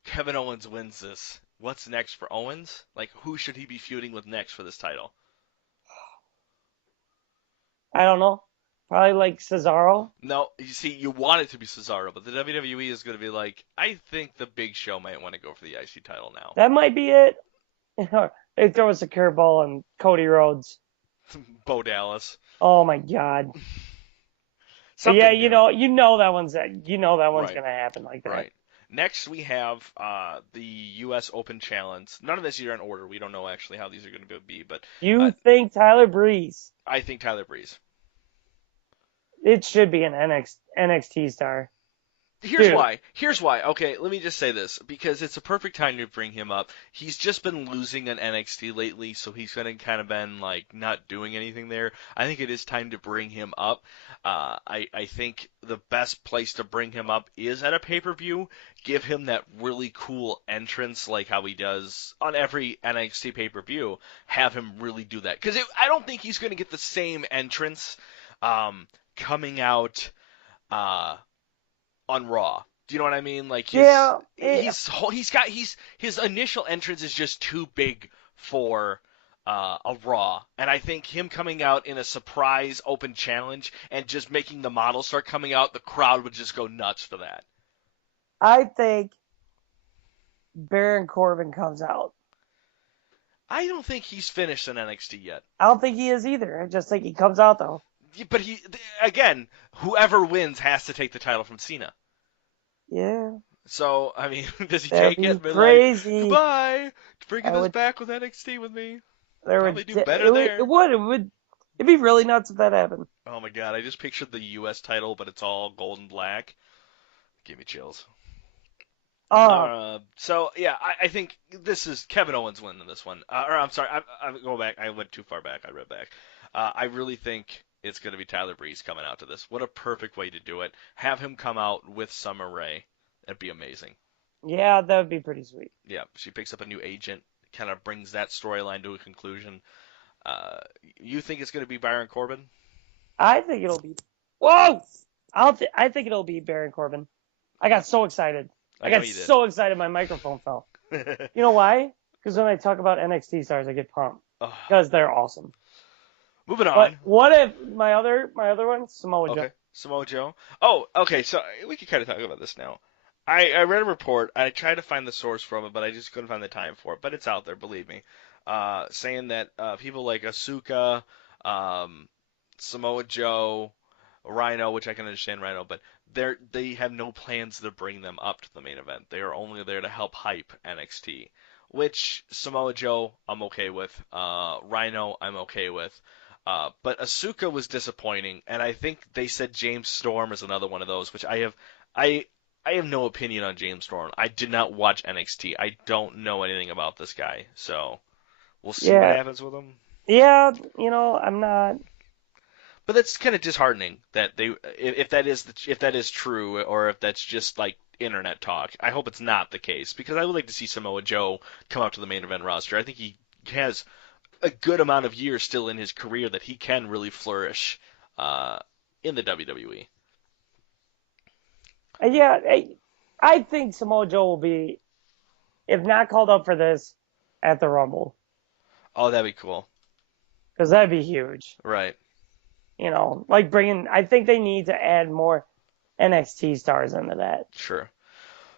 Kevin Owens wins this. What's next for Owens? Like, who should he be feuding with next for this title? I don't know. Probably like Cesaro. No, you see, you want it to be Cesaro, but the WWE is going to be like, I think the Big Show might want to go for the IC title now. That might be it. They throw us a curveball on Cody Rhodes. Bo Dallas. Oh my God. So yeah, you know that one's right. Going to happen like that. Right. Next, we have the U.S. Open Challenge. None of this are in order. We don't know actually how these are going to be, but you think Tyler Breeze? I think Tyler Breeze. It should be an NXT star. Here's why. Okay, let me just say this, because it's a perfect time to bring him up. He's just been losing in NXT lately, so he's kind of been like not doing anything there. I think it is time to bring him up. I think the best place to bring him up is at a pay-per-view. Give him that really cool entrance like how he does on every NXT pay-per-view. Have him really do that. Because I don't think he's going to get the same entrance coming out on Raw. Do you know what I mean? Like his initial entrance is just too big for a Raw, and I think him coming out in a surprise open challenge and just making the models start coming out, the crowd would just go nuts for that. I think Baron Corbin comes out. I don't think he's finished in NXT yet. I don't think he is either. I just think he comes out though. But whoever wins has to take the title from Cena. Yeah. So, I mean, does he That'd take it? Be crazy. Like, goodbye. Bringing us back with NXT with me. Probably do better there. It would. It'd be really nuts if that happened. Oh my God! I just pictured the U.S. title, but it's all gold and black. Give me chills. So yeah, I think this is Kevin Owens winning this one. I'm sorry, I go back. I went too far back. I read back. I really think it's going to be Tyler Breeze coming out to this. What a perfect way to do it. Have him come out with Summer Rae. That'd be amazing. Yeah, that would be pretty sweet. Yeah, she picks up a new agent, kind of brings that storyline to a conclusion. You think it's going to be Baron Corbin? I think it'll be... Whoa! I think it'll be Baron Corbin. I got so excited. I got so excited my microphone fell. You know why? Because when I talk about NXT stars, I get pumped. Because they're awesome. Moving on. But what if my other one, Samoa Joe? Okay, Samoa Joe. Oh, okay. So we can kind of talk about this now. I read a report. I tried to find the source from it, but I just couldn't find the time for it. But it's out there, believe me. Saying that people like Asuka, Samoa Joe, Rhino, which I can understand Rhino, but they have no plans to bring them up to the main event. They are only there to help hype NXT. Which Samoa Joe, I'm okay with. Rhino, I'm okay with. But Asuka was disappointing, and I think they said James Storm is another one of those, which I have no opinion on James Storm. I did not watch NXT. I don't know anything about this guy, so we'll see what happens with him. Yeah, I'm not. But that's kind of disheartening that if that is true, or if that's just like internet talk. I hope it's not the case, because I would like to see Samoa Joe come up to the main event roster. I think he has a good amount of years still in his career that he can really flourish in the WWE. Yeah, I think Samoa Joe will be, if not called up for this, at the Rumble. Oh, that'd be cool. Because that'd be huge. Right. I think they need to add more. NXT stars into that. Sure.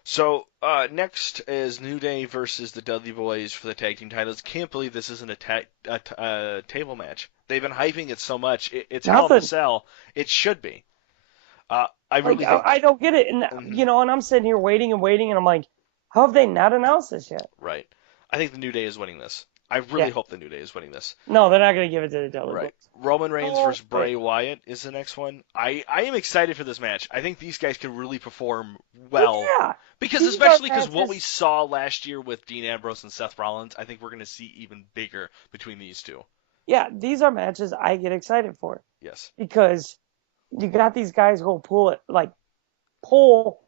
So next is New Day versus the Dudley Boys for the tag team titles. Can't believe this isn't a table match. They've been hyping it so much. It's Hell in a Nothing. Cell. It should be. I Like, really think. I don't get it. And, Mhm. and I'm sitting here waiting and waiting, and I'm like, how have they not announced this yet? Right. I think the New Day is winning this. I really Yeah. hope the New Day is winning this. No, they're not going to give it to the Dudley Right. Boys. Roman Reigns Oh, versus Bray wait. Wyatt is the next one. I am excited for this match. I think these guys can really perform well. Yeah. Because These especially are because what we matches- saw last year with Dean Ambrose and Seth Rollins, I think we're going to see even bigger between these two. Yeah, these are matches I get excited for Yes. because you got these guys who will pull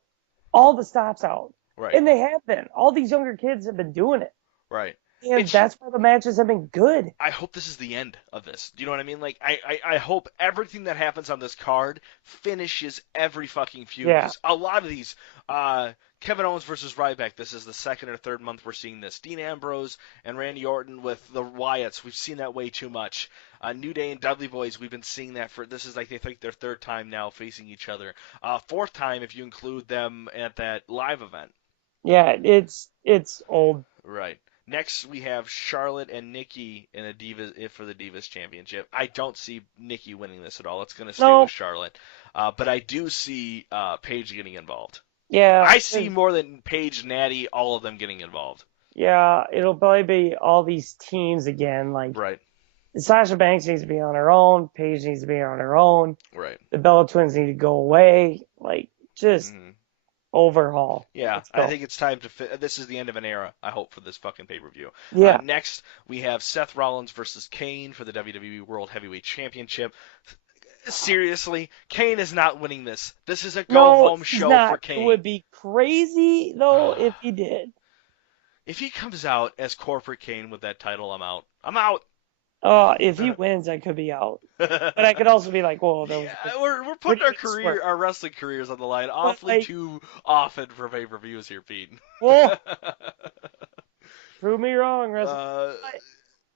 all the stops out. Right. And they have been. All these younger kids have been doing it. Right. And that's why the matches have been good. I hope this is the end of this. Do you know what I mean? Like, I hope everything that happens on this card finishes every fucking feud. Yeah. Because a lot of these, Kevin Owens versus Ryback, this is the second or third month we're seeing this. Dean Ambrose and Randy Orton with the Wyatts, we've seen that way too much. New Day and Dudley Boys, we've been seeing that this is like, I think, their third time now facing each other. Fourth time if you include them at that live event. Yeah, it's old. Right. Next, we have Charlotte and Nikki in a Divas for the Divas Championship. I don't see Nikki winning this at all. It's going to stay with Charlotte. But I do see Paige getting involved. Yeah. I see more than Paige, Natty, all of them getting involved. Yeah, it'll probably be all these teams again. Like, right. Sasha Banks needs to be on her own. Paige needs to be on her own. Right. The Bella Twins need to go away. Like, just overhaul. Yeah, I think it's time to this is the end of an era, I hope, for this fucking pay-per-view. Yeah. Next, we have Seth Rollins versus Kane for the WWE World Heavyweight Championship. Seriously, Kane is not winning this. This is a go-home show for Kane. It would be crazy, though, if he did. If he comes out as Corporate Kane with that title, I'm out. I'm out. If he wins, I could be out. But I could also be like, whoa, that was we're putting our wrestling careers on the line awfully too often for pay-per-views here, Pete. Well, prove me wrong, wrestling.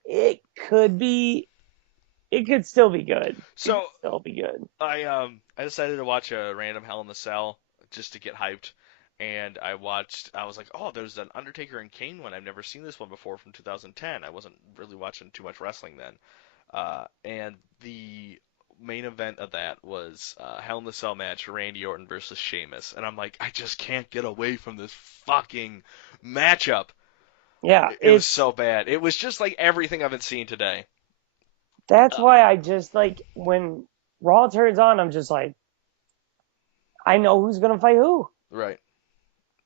It could still be good. So still be good. I decided to watch a random Hell in the Cell just to get hyped. And I was like, oh, there's an Undertaker and Kane one. I've never seen this one before from 2010. I wasn't really watching too much wrestling then. And the main event of that was Hell in the Cell match, Randy Orton versus Sheamus. And I'm like, I just can't get away from this fucking matchup. Yeah. It was so bad. It was just like everything I've been seeing today. That's why I just, like, when Raw turns on, I'm just like, I know who's going to fight who. Right.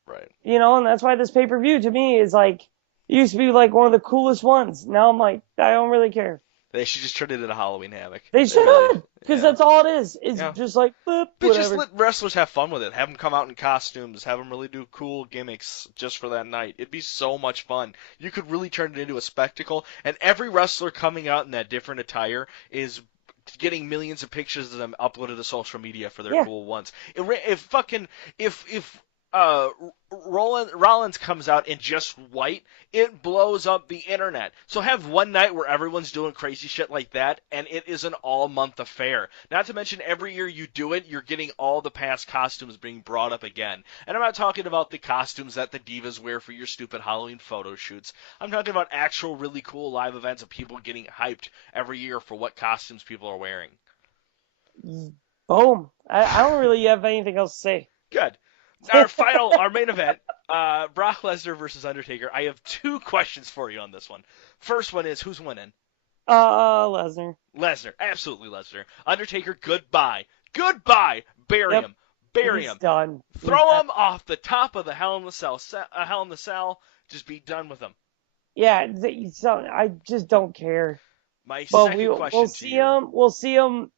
Right. You know, and that's why this pay-per-view to me is like, it used to be like one of the coolest ones. Now I'm like, I don't really care. They should just turn it into Halloween Havoc. They should have, because that's all it is. It's just like, but just let wrestlers have fun with it. Have them come out in costumes. Have them really do cool gimmicks just for that night. It'd be so much fun. You could really turn it into a spectacle. And every wrestler coming out in that different attire is getting millions of pictures of them uploaded to social media for their cool ones. If Rollins comes out in just white, it blows up the internet. So have one night where everyone's doing crazy shit like that, and it is an all-month affair. Not to mention every year you do it, you're getting all the past costumes being brought up again. And I'm not talking about the costumes that the divas wear for your stupid Halloween photo shoots. I'm talking about actual really cool live events of people getting hyped every year for what costumes people are wearing. Boom. I don't really have anything else to say. Good. Our main event, Brock Lesnar versus Undertaker. I have two questions for you on this one. First one is, who's winning? Lesnar. Lesnar. Absolutely Lesnar. Undertaker, goodbye. Goodbye. Bury him. Bury him. Done. Throw him off the top of the Hell in the Cell. Just be done with him. Yeah, so I just don't care. My second question to you. We'll see him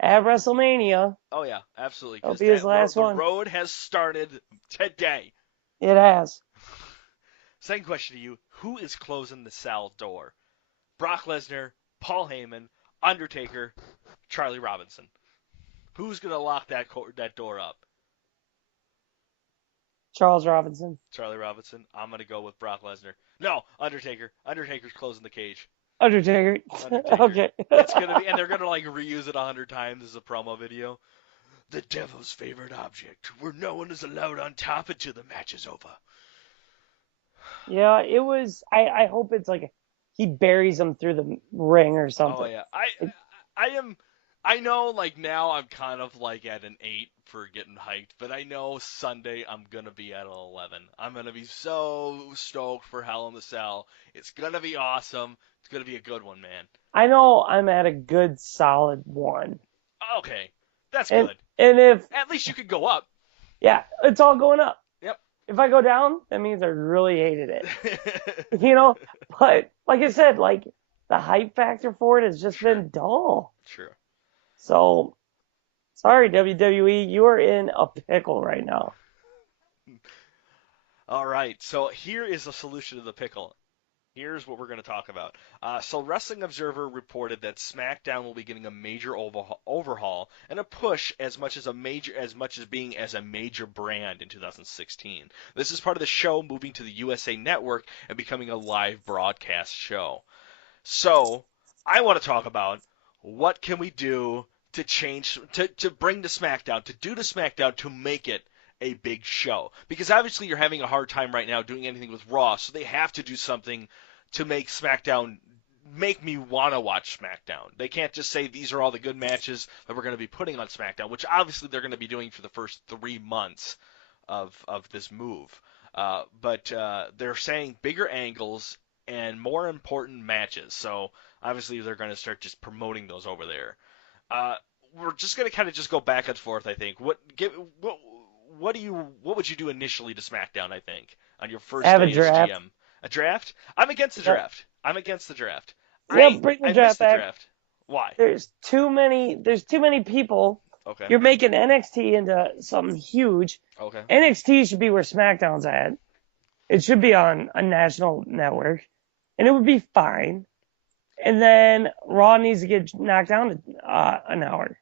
at WrestleMania. Oh, yeah, absolutely. That'll be his last one. The road has started today. It has. Second question to you. Who is closing the cell door? Brock Lesnar, Paul Heyman, Undertaker, Charlie Robinson. Who's going to lock that door up? Charles Robinson. Charlie Robinson. I'm going to go with Brock Lesnar. No, Undertaker. Undertaker's closing the cage. Undertaker. Okay. It's gonna be, and they're gonna like reuse it 100 times as a promo video. the devil's favorite object, where no one is allowed on top until the match is over. Yeah, it was. I hope it's like he buries him through the ring or something. Oh yeah, I know, like, now I'm kind of like at an 8 for getting hyped, but I know Sunday I'm gonna be at an 11. I'm gonna be so stoked for Hell in the Cell. It's gonna be awesome. It's gonna be a good one, man. I know I'm at a good solid 1. Okay, that's And good. and if At least you could go up. yeah, it's all going up. Yep. If I go down, that means I really hated it. You know, but like I said, like the hype factor for it has just been dull. True. So sorry, WWE, you are in a pickle right now. All right, so here is a solution to the pickle. Here's what we're going to talk about. So Wrestling Observer reported that SmackDown will be getting a major overhaul and a push as much as being as a major brand in 2016. This is part of the show moving to the USA Network and becoming a live broadcast show. So I want to talk about what can we do to change to bring to SmackDown, to do to SmackDown to make it a big show, because obviously you're having a hard time right now doing anything with Raw, so they have to do something to make SmackDown make me want to watch SmackDown. They can't just say these are all the good matches that we're going to be putting on SmackDown, which obviously they're going to be doing for the first 3 months of this move. But they're saying bigger angles and more important matches, so obviously they're going to start just promoting those over there. We're just going to kind of just go back and forth, I think. What would you do initially to SmackDown, I think, on your first Have day a draft. as GM? A draft? I'm against the Yep. draft. I'm against the draft. Yeah, bring the I draft missed the back. draft. Why? There's too many people. Okay. You're making NXT into something huge. Okay. NXT should be where SmackDown's at. It should be on a national network, and it would be fine. And then Raw needs to get knocked down to an hour.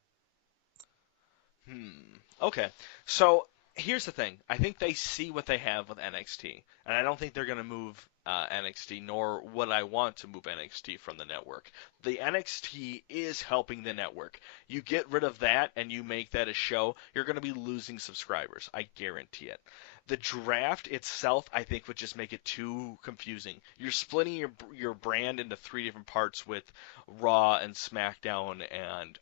Okay. So here's the thing. I think they see what they have with NXT, and I don't think they're going to move NXT, nor would I want to move NXT from the network. The NXT is helping the network. You get rid of that and you make that a show, you're going to be losing subscribers. I guarantee it. The draft itself, I think, would just make it too confusing. You're splitting your brand into 3 different parts with Raw and SmackDown and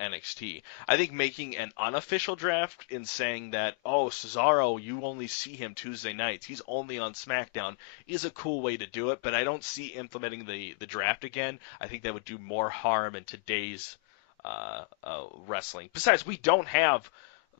NXT. I think making an unofficial draft and saying that, oh, Cesaro, you only see him Tuesday nights, he's only on SmackDown, is a cool way to do it, but I don't see implementing the draft again. I think that would do more harm in today's wrestling. Besides, we don't have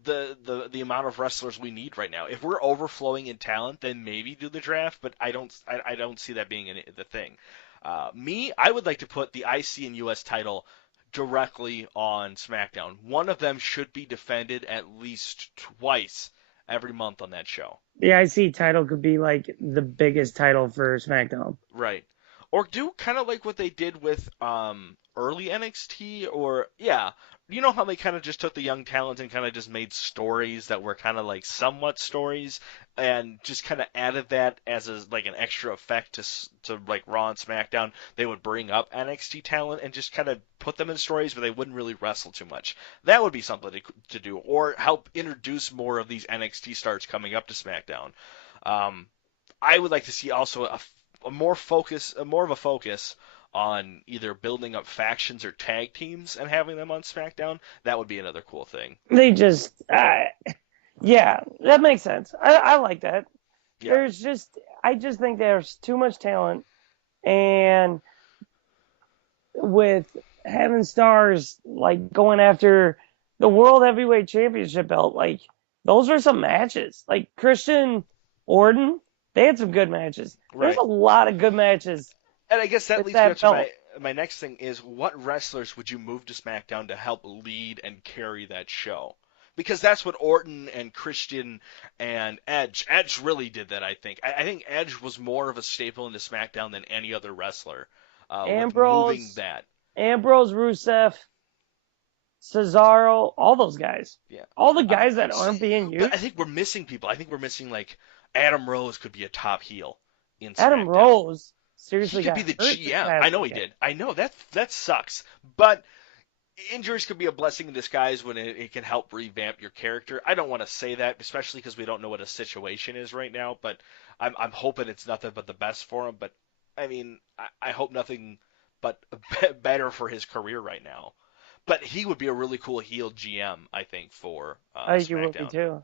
the amount of wrestlers we need right now. If we're overflowing in talent, then maybe do the draft, but I don't see that being the thing. I would like to put the IC and US title directly on SmackDown. One of them should be defended at least twice every month on that show. The IC title could be like the biggest title for SmackDown. Right. Or do kind of like what they did with early NXT, or yeah, you know how they kind of just took the young talent and kind of just made stories that were kind of like somewhat stories, and just kind of added that as like an extra effect to like Raw and SmackDown. They would bring up NXT talent and just kind of put them in stories, but they wouldn't really wrestle too much. That would be something to do, or help introduce more of these NXT stars coming up to SmackDown. I would like to see also more of a focus on either building up factions or tag teams and having them on SmackDown. That would be another cool thing. They just, yeah, that makes sense. I like that. Yeah. I just think there's too much talent, and with having stars like going after the World Heavyweight Championship belt, like those were some matches. Like Christian Orton, they had some good matches. Right. There's a lot of good matches. And I guess that leads me to my next thing is, what wrestlers would you move to SmackDown to help lead and carry that show? Because that's what Orton and Christian and Edge really did that, I think. I think Edge was more of a staple into SmackDown than any other wrestler. Ambrose, with moving that. Ambrose, Rusev, Cesaro, all those guys. Yeah. All the guys that aren't being used. But I think we're missing people. I think we're missing, like, Adam Rose could be a top heel in SmackDown. Adam Rose seriously he could got be the hurt GM. I know he did. I know that sucks. But injuries could be a blessing in disguise when it can help revamp your character. I don't want to say that, especially because we don't know what his situation is right now, but I'm hoping it's nothing but the best for him. But, I mean, I hope nothing but better for his career right now. But he would be a really cool heel GM, I think, for I think SmackDown. you would be too.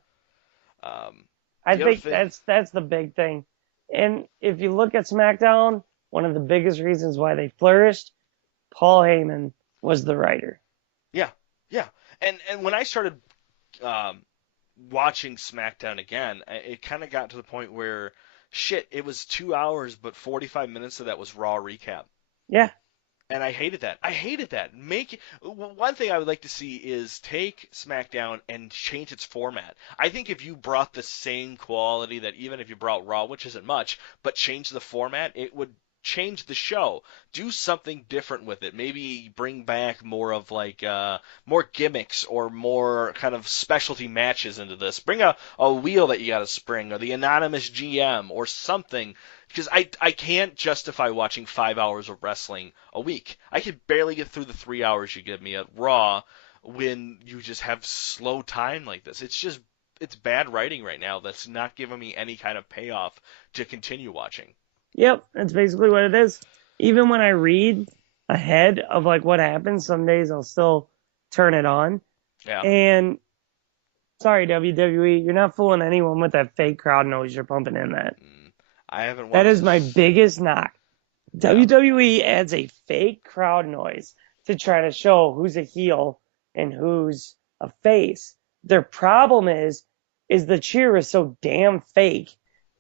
Um, I think that's the big thing. And if you look at SmackDown, one of the biggest reasons why they flourished, Paul Heyman was the writer. Yeah. And when I started watching SmackDown again, it kind of got to the point where, shit, it was 2 hours, but 45 minutes of that was Raw recap. Yeah. And I hated that. One thing I would like to see is take SmackDown and change its format. I think if you brought the same quality that even if you brought Raw, which isn't much, but change the format, it would change the show. Do something different with it. Maybe bring back more of like more gimmicks or more kind of specialty matches into this. Bring a wheel that you got to spring or the anonymous GM or something. Because I can't justify watching 5 hours of wrestling a week. I could barely get through the 3 hours you give me at Raw when you just have slow time like this. It's bad writing right now that's not giving me any kind of payoff to continue watching. Yep, that's basically what it is. Even when I read ahead of like what happens, some days I'll still turn it on. Yeah. And sorry, WWE, you're not fooling anyone with that fake crowd noise you're pumping in that. I haven't watched That is my biggest knock. Yeah. WWE adds a fake crowd noise to try to show who's a heel and who's a face. Their problem is the cheer is so damn fake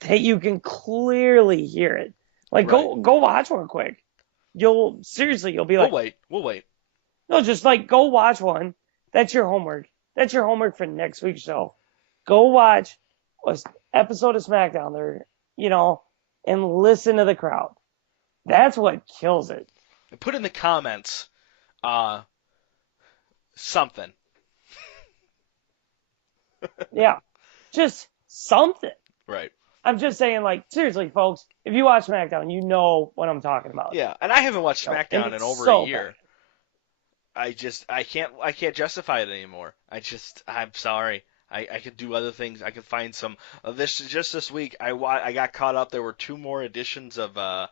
that you can clearly hear it. Like, right. go watch one quick. You'll be like, we'll wait. No, just like go watch one. That's your homework. That's your homework for next week's show. Go watch an episode of SmackDown there, and listen to the crowd. That's what kills it. Put in the comments, something. Yeah, just something. Right. I'm just saying, like, seriously, folks, if you watch SmackDown, you know what I'm talking about. Yeah, and I haven't watched SmackDown in over a year. Bad. I can't justify it anymore. I'm sorry. I could do other things. I could find some. This week, I got caught up. There were 2 more editions of the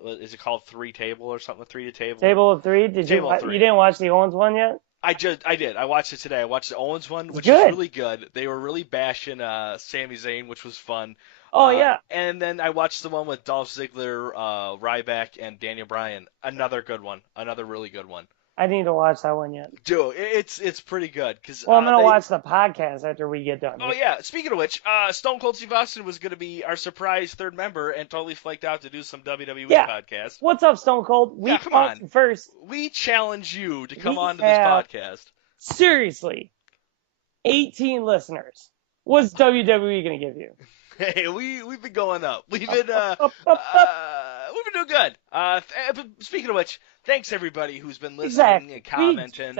what is it called? 3 table or something? 3 to table. Table of 3. You didn't watch the Owens one yet? I did. I watched it today. I watched the Owens one, which is really good. They were really bashing Sami Zayn, which was fun. Oh yeah. And then I watched the one with Dolph Ziggler, Ryback, and Daniel Bryan. Another good one. Another really good one. I need to watch that one yet. Dude, it's pretty good. Well, I'm going to watch the podcast after we get done. Oh, yeah. Speaking of which, Stone Cold Steve Austin was going to be our surprise 3rd member and totally flaked out to do some WWE podcast. What's up, Stone Cold? Come on. First. We challenge you to come on to this podcast. Seriously, 18 listeners. What's WWE going to give you? Hey, we've been going up. We've been doing good. Speaking of which, thanks everybody who's been listening and commenting.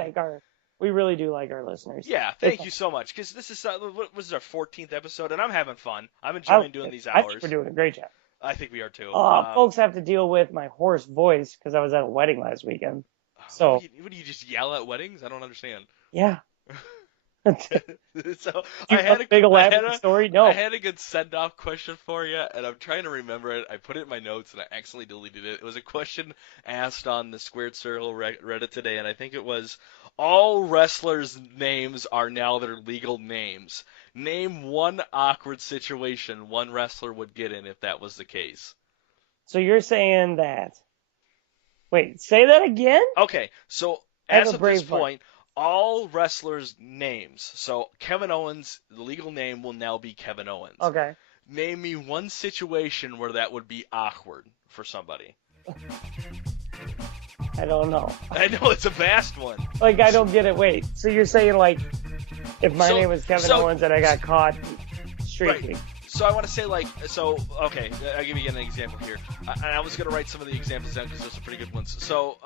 We really do like our listeners. Yeah, thank you so much. Because this is what was our 14th episode, and I'm having fun. I'm enjoying doing these hours. I think we're doing a great job. I think we are too. Folks have to deal with my hoarse voice because I was at a wedding last weekend. So what do you just yell at weddings? I don't understand. Yeah. So I had a good send-off question for you, and I'm trying to remember it. I put it in my notes, and I accidentally deleted it. It was a question asked on the Squared Circle Reddit today, and I think it was, all wrestlers' names are now their legal names. Name one awkward situation one wrestler would get in if that was the case. So you're saying that... Wait, say that again? Okay, so as of this point... all wrestlers' names. So Kevin Owens, the legal name will now be Kevin Owens. Okay. Name me one situation where that would be awkward for somebody. I don't know. I know, it's a vast one. Like, I don't get it. Wait, so you're saying, like, if my name was Kevin Owens and I got caught streaking. Right. So I want to say, like, so, okay, I'll give you an example here. I was going to write some of the examples down because there's some pretty good ones. So,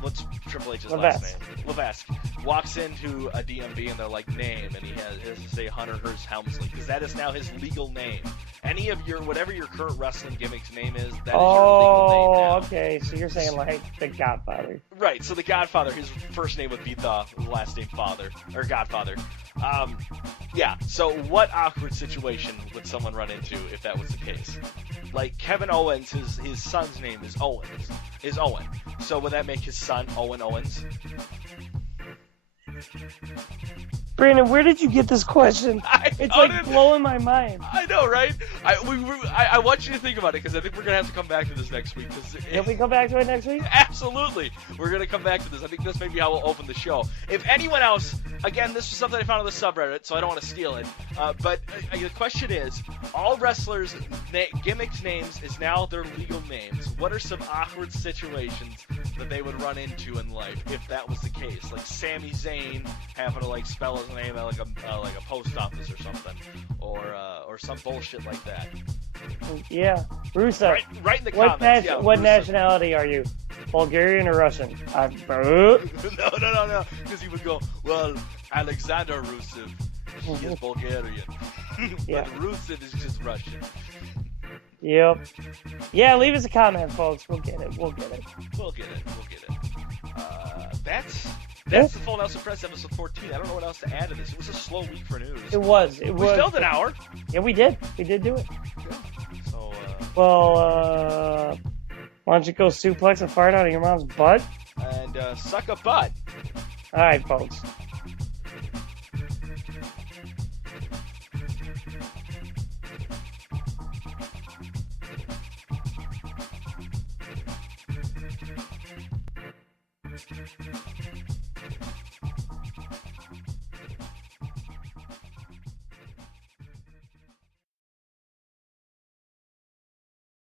what's Triple H's last name? Levesque walks into a DMV and they're like, name, and he has to say Hunter Hearst Helmsley, because that is now his legal name. Any of whatever your current wrestling gimmick's name is, that is your legal name now. Okay, so you're saying like the Godfather. Right, so the Godfather, his first name would be the last name Father, or Godfather. Yeah, so what awkward situation would someone run into if that was the case? Like, Kevin Owens, his son's name is Owen. So would that make his son Owen Owens? Brandon, where did you get this question? It's like blowing my mind. I know, right? I want you to think about it, because I think we're going to have to come back to this next week. Can we come back to it next week? Absolutely. We're going to come back to this. I think this may be how we'll open the show. If anyone else, again, this was something I found on the subreddit, so I don't want to steal it, but the question is, all wrestlers' gimmicks names is now their legal names. What are some awkward situations that they would run into in life if that was the case? Like Sami Zayn having to, like, spell his name at like a post office or something, or some bullshit like that. Yeah, Rusev. Right in the comments. What nationality are you? Bulgarian or Russian? No, because he would go, well, Alexander Rusev, he is Bulgarian, yeah. But Rusev is just Russian. Yep. Yeah, leave us a comment, folks. We'll get it. That's the Full Nelson Press episode 14. I don't know what else to add to this. It was a slow week for news. It was. We filled an hour. Yeah, we did. We did do it. Yeah. So, why don't you go suplex and fart out of your mom's butt? And suck a butt. All right, folks.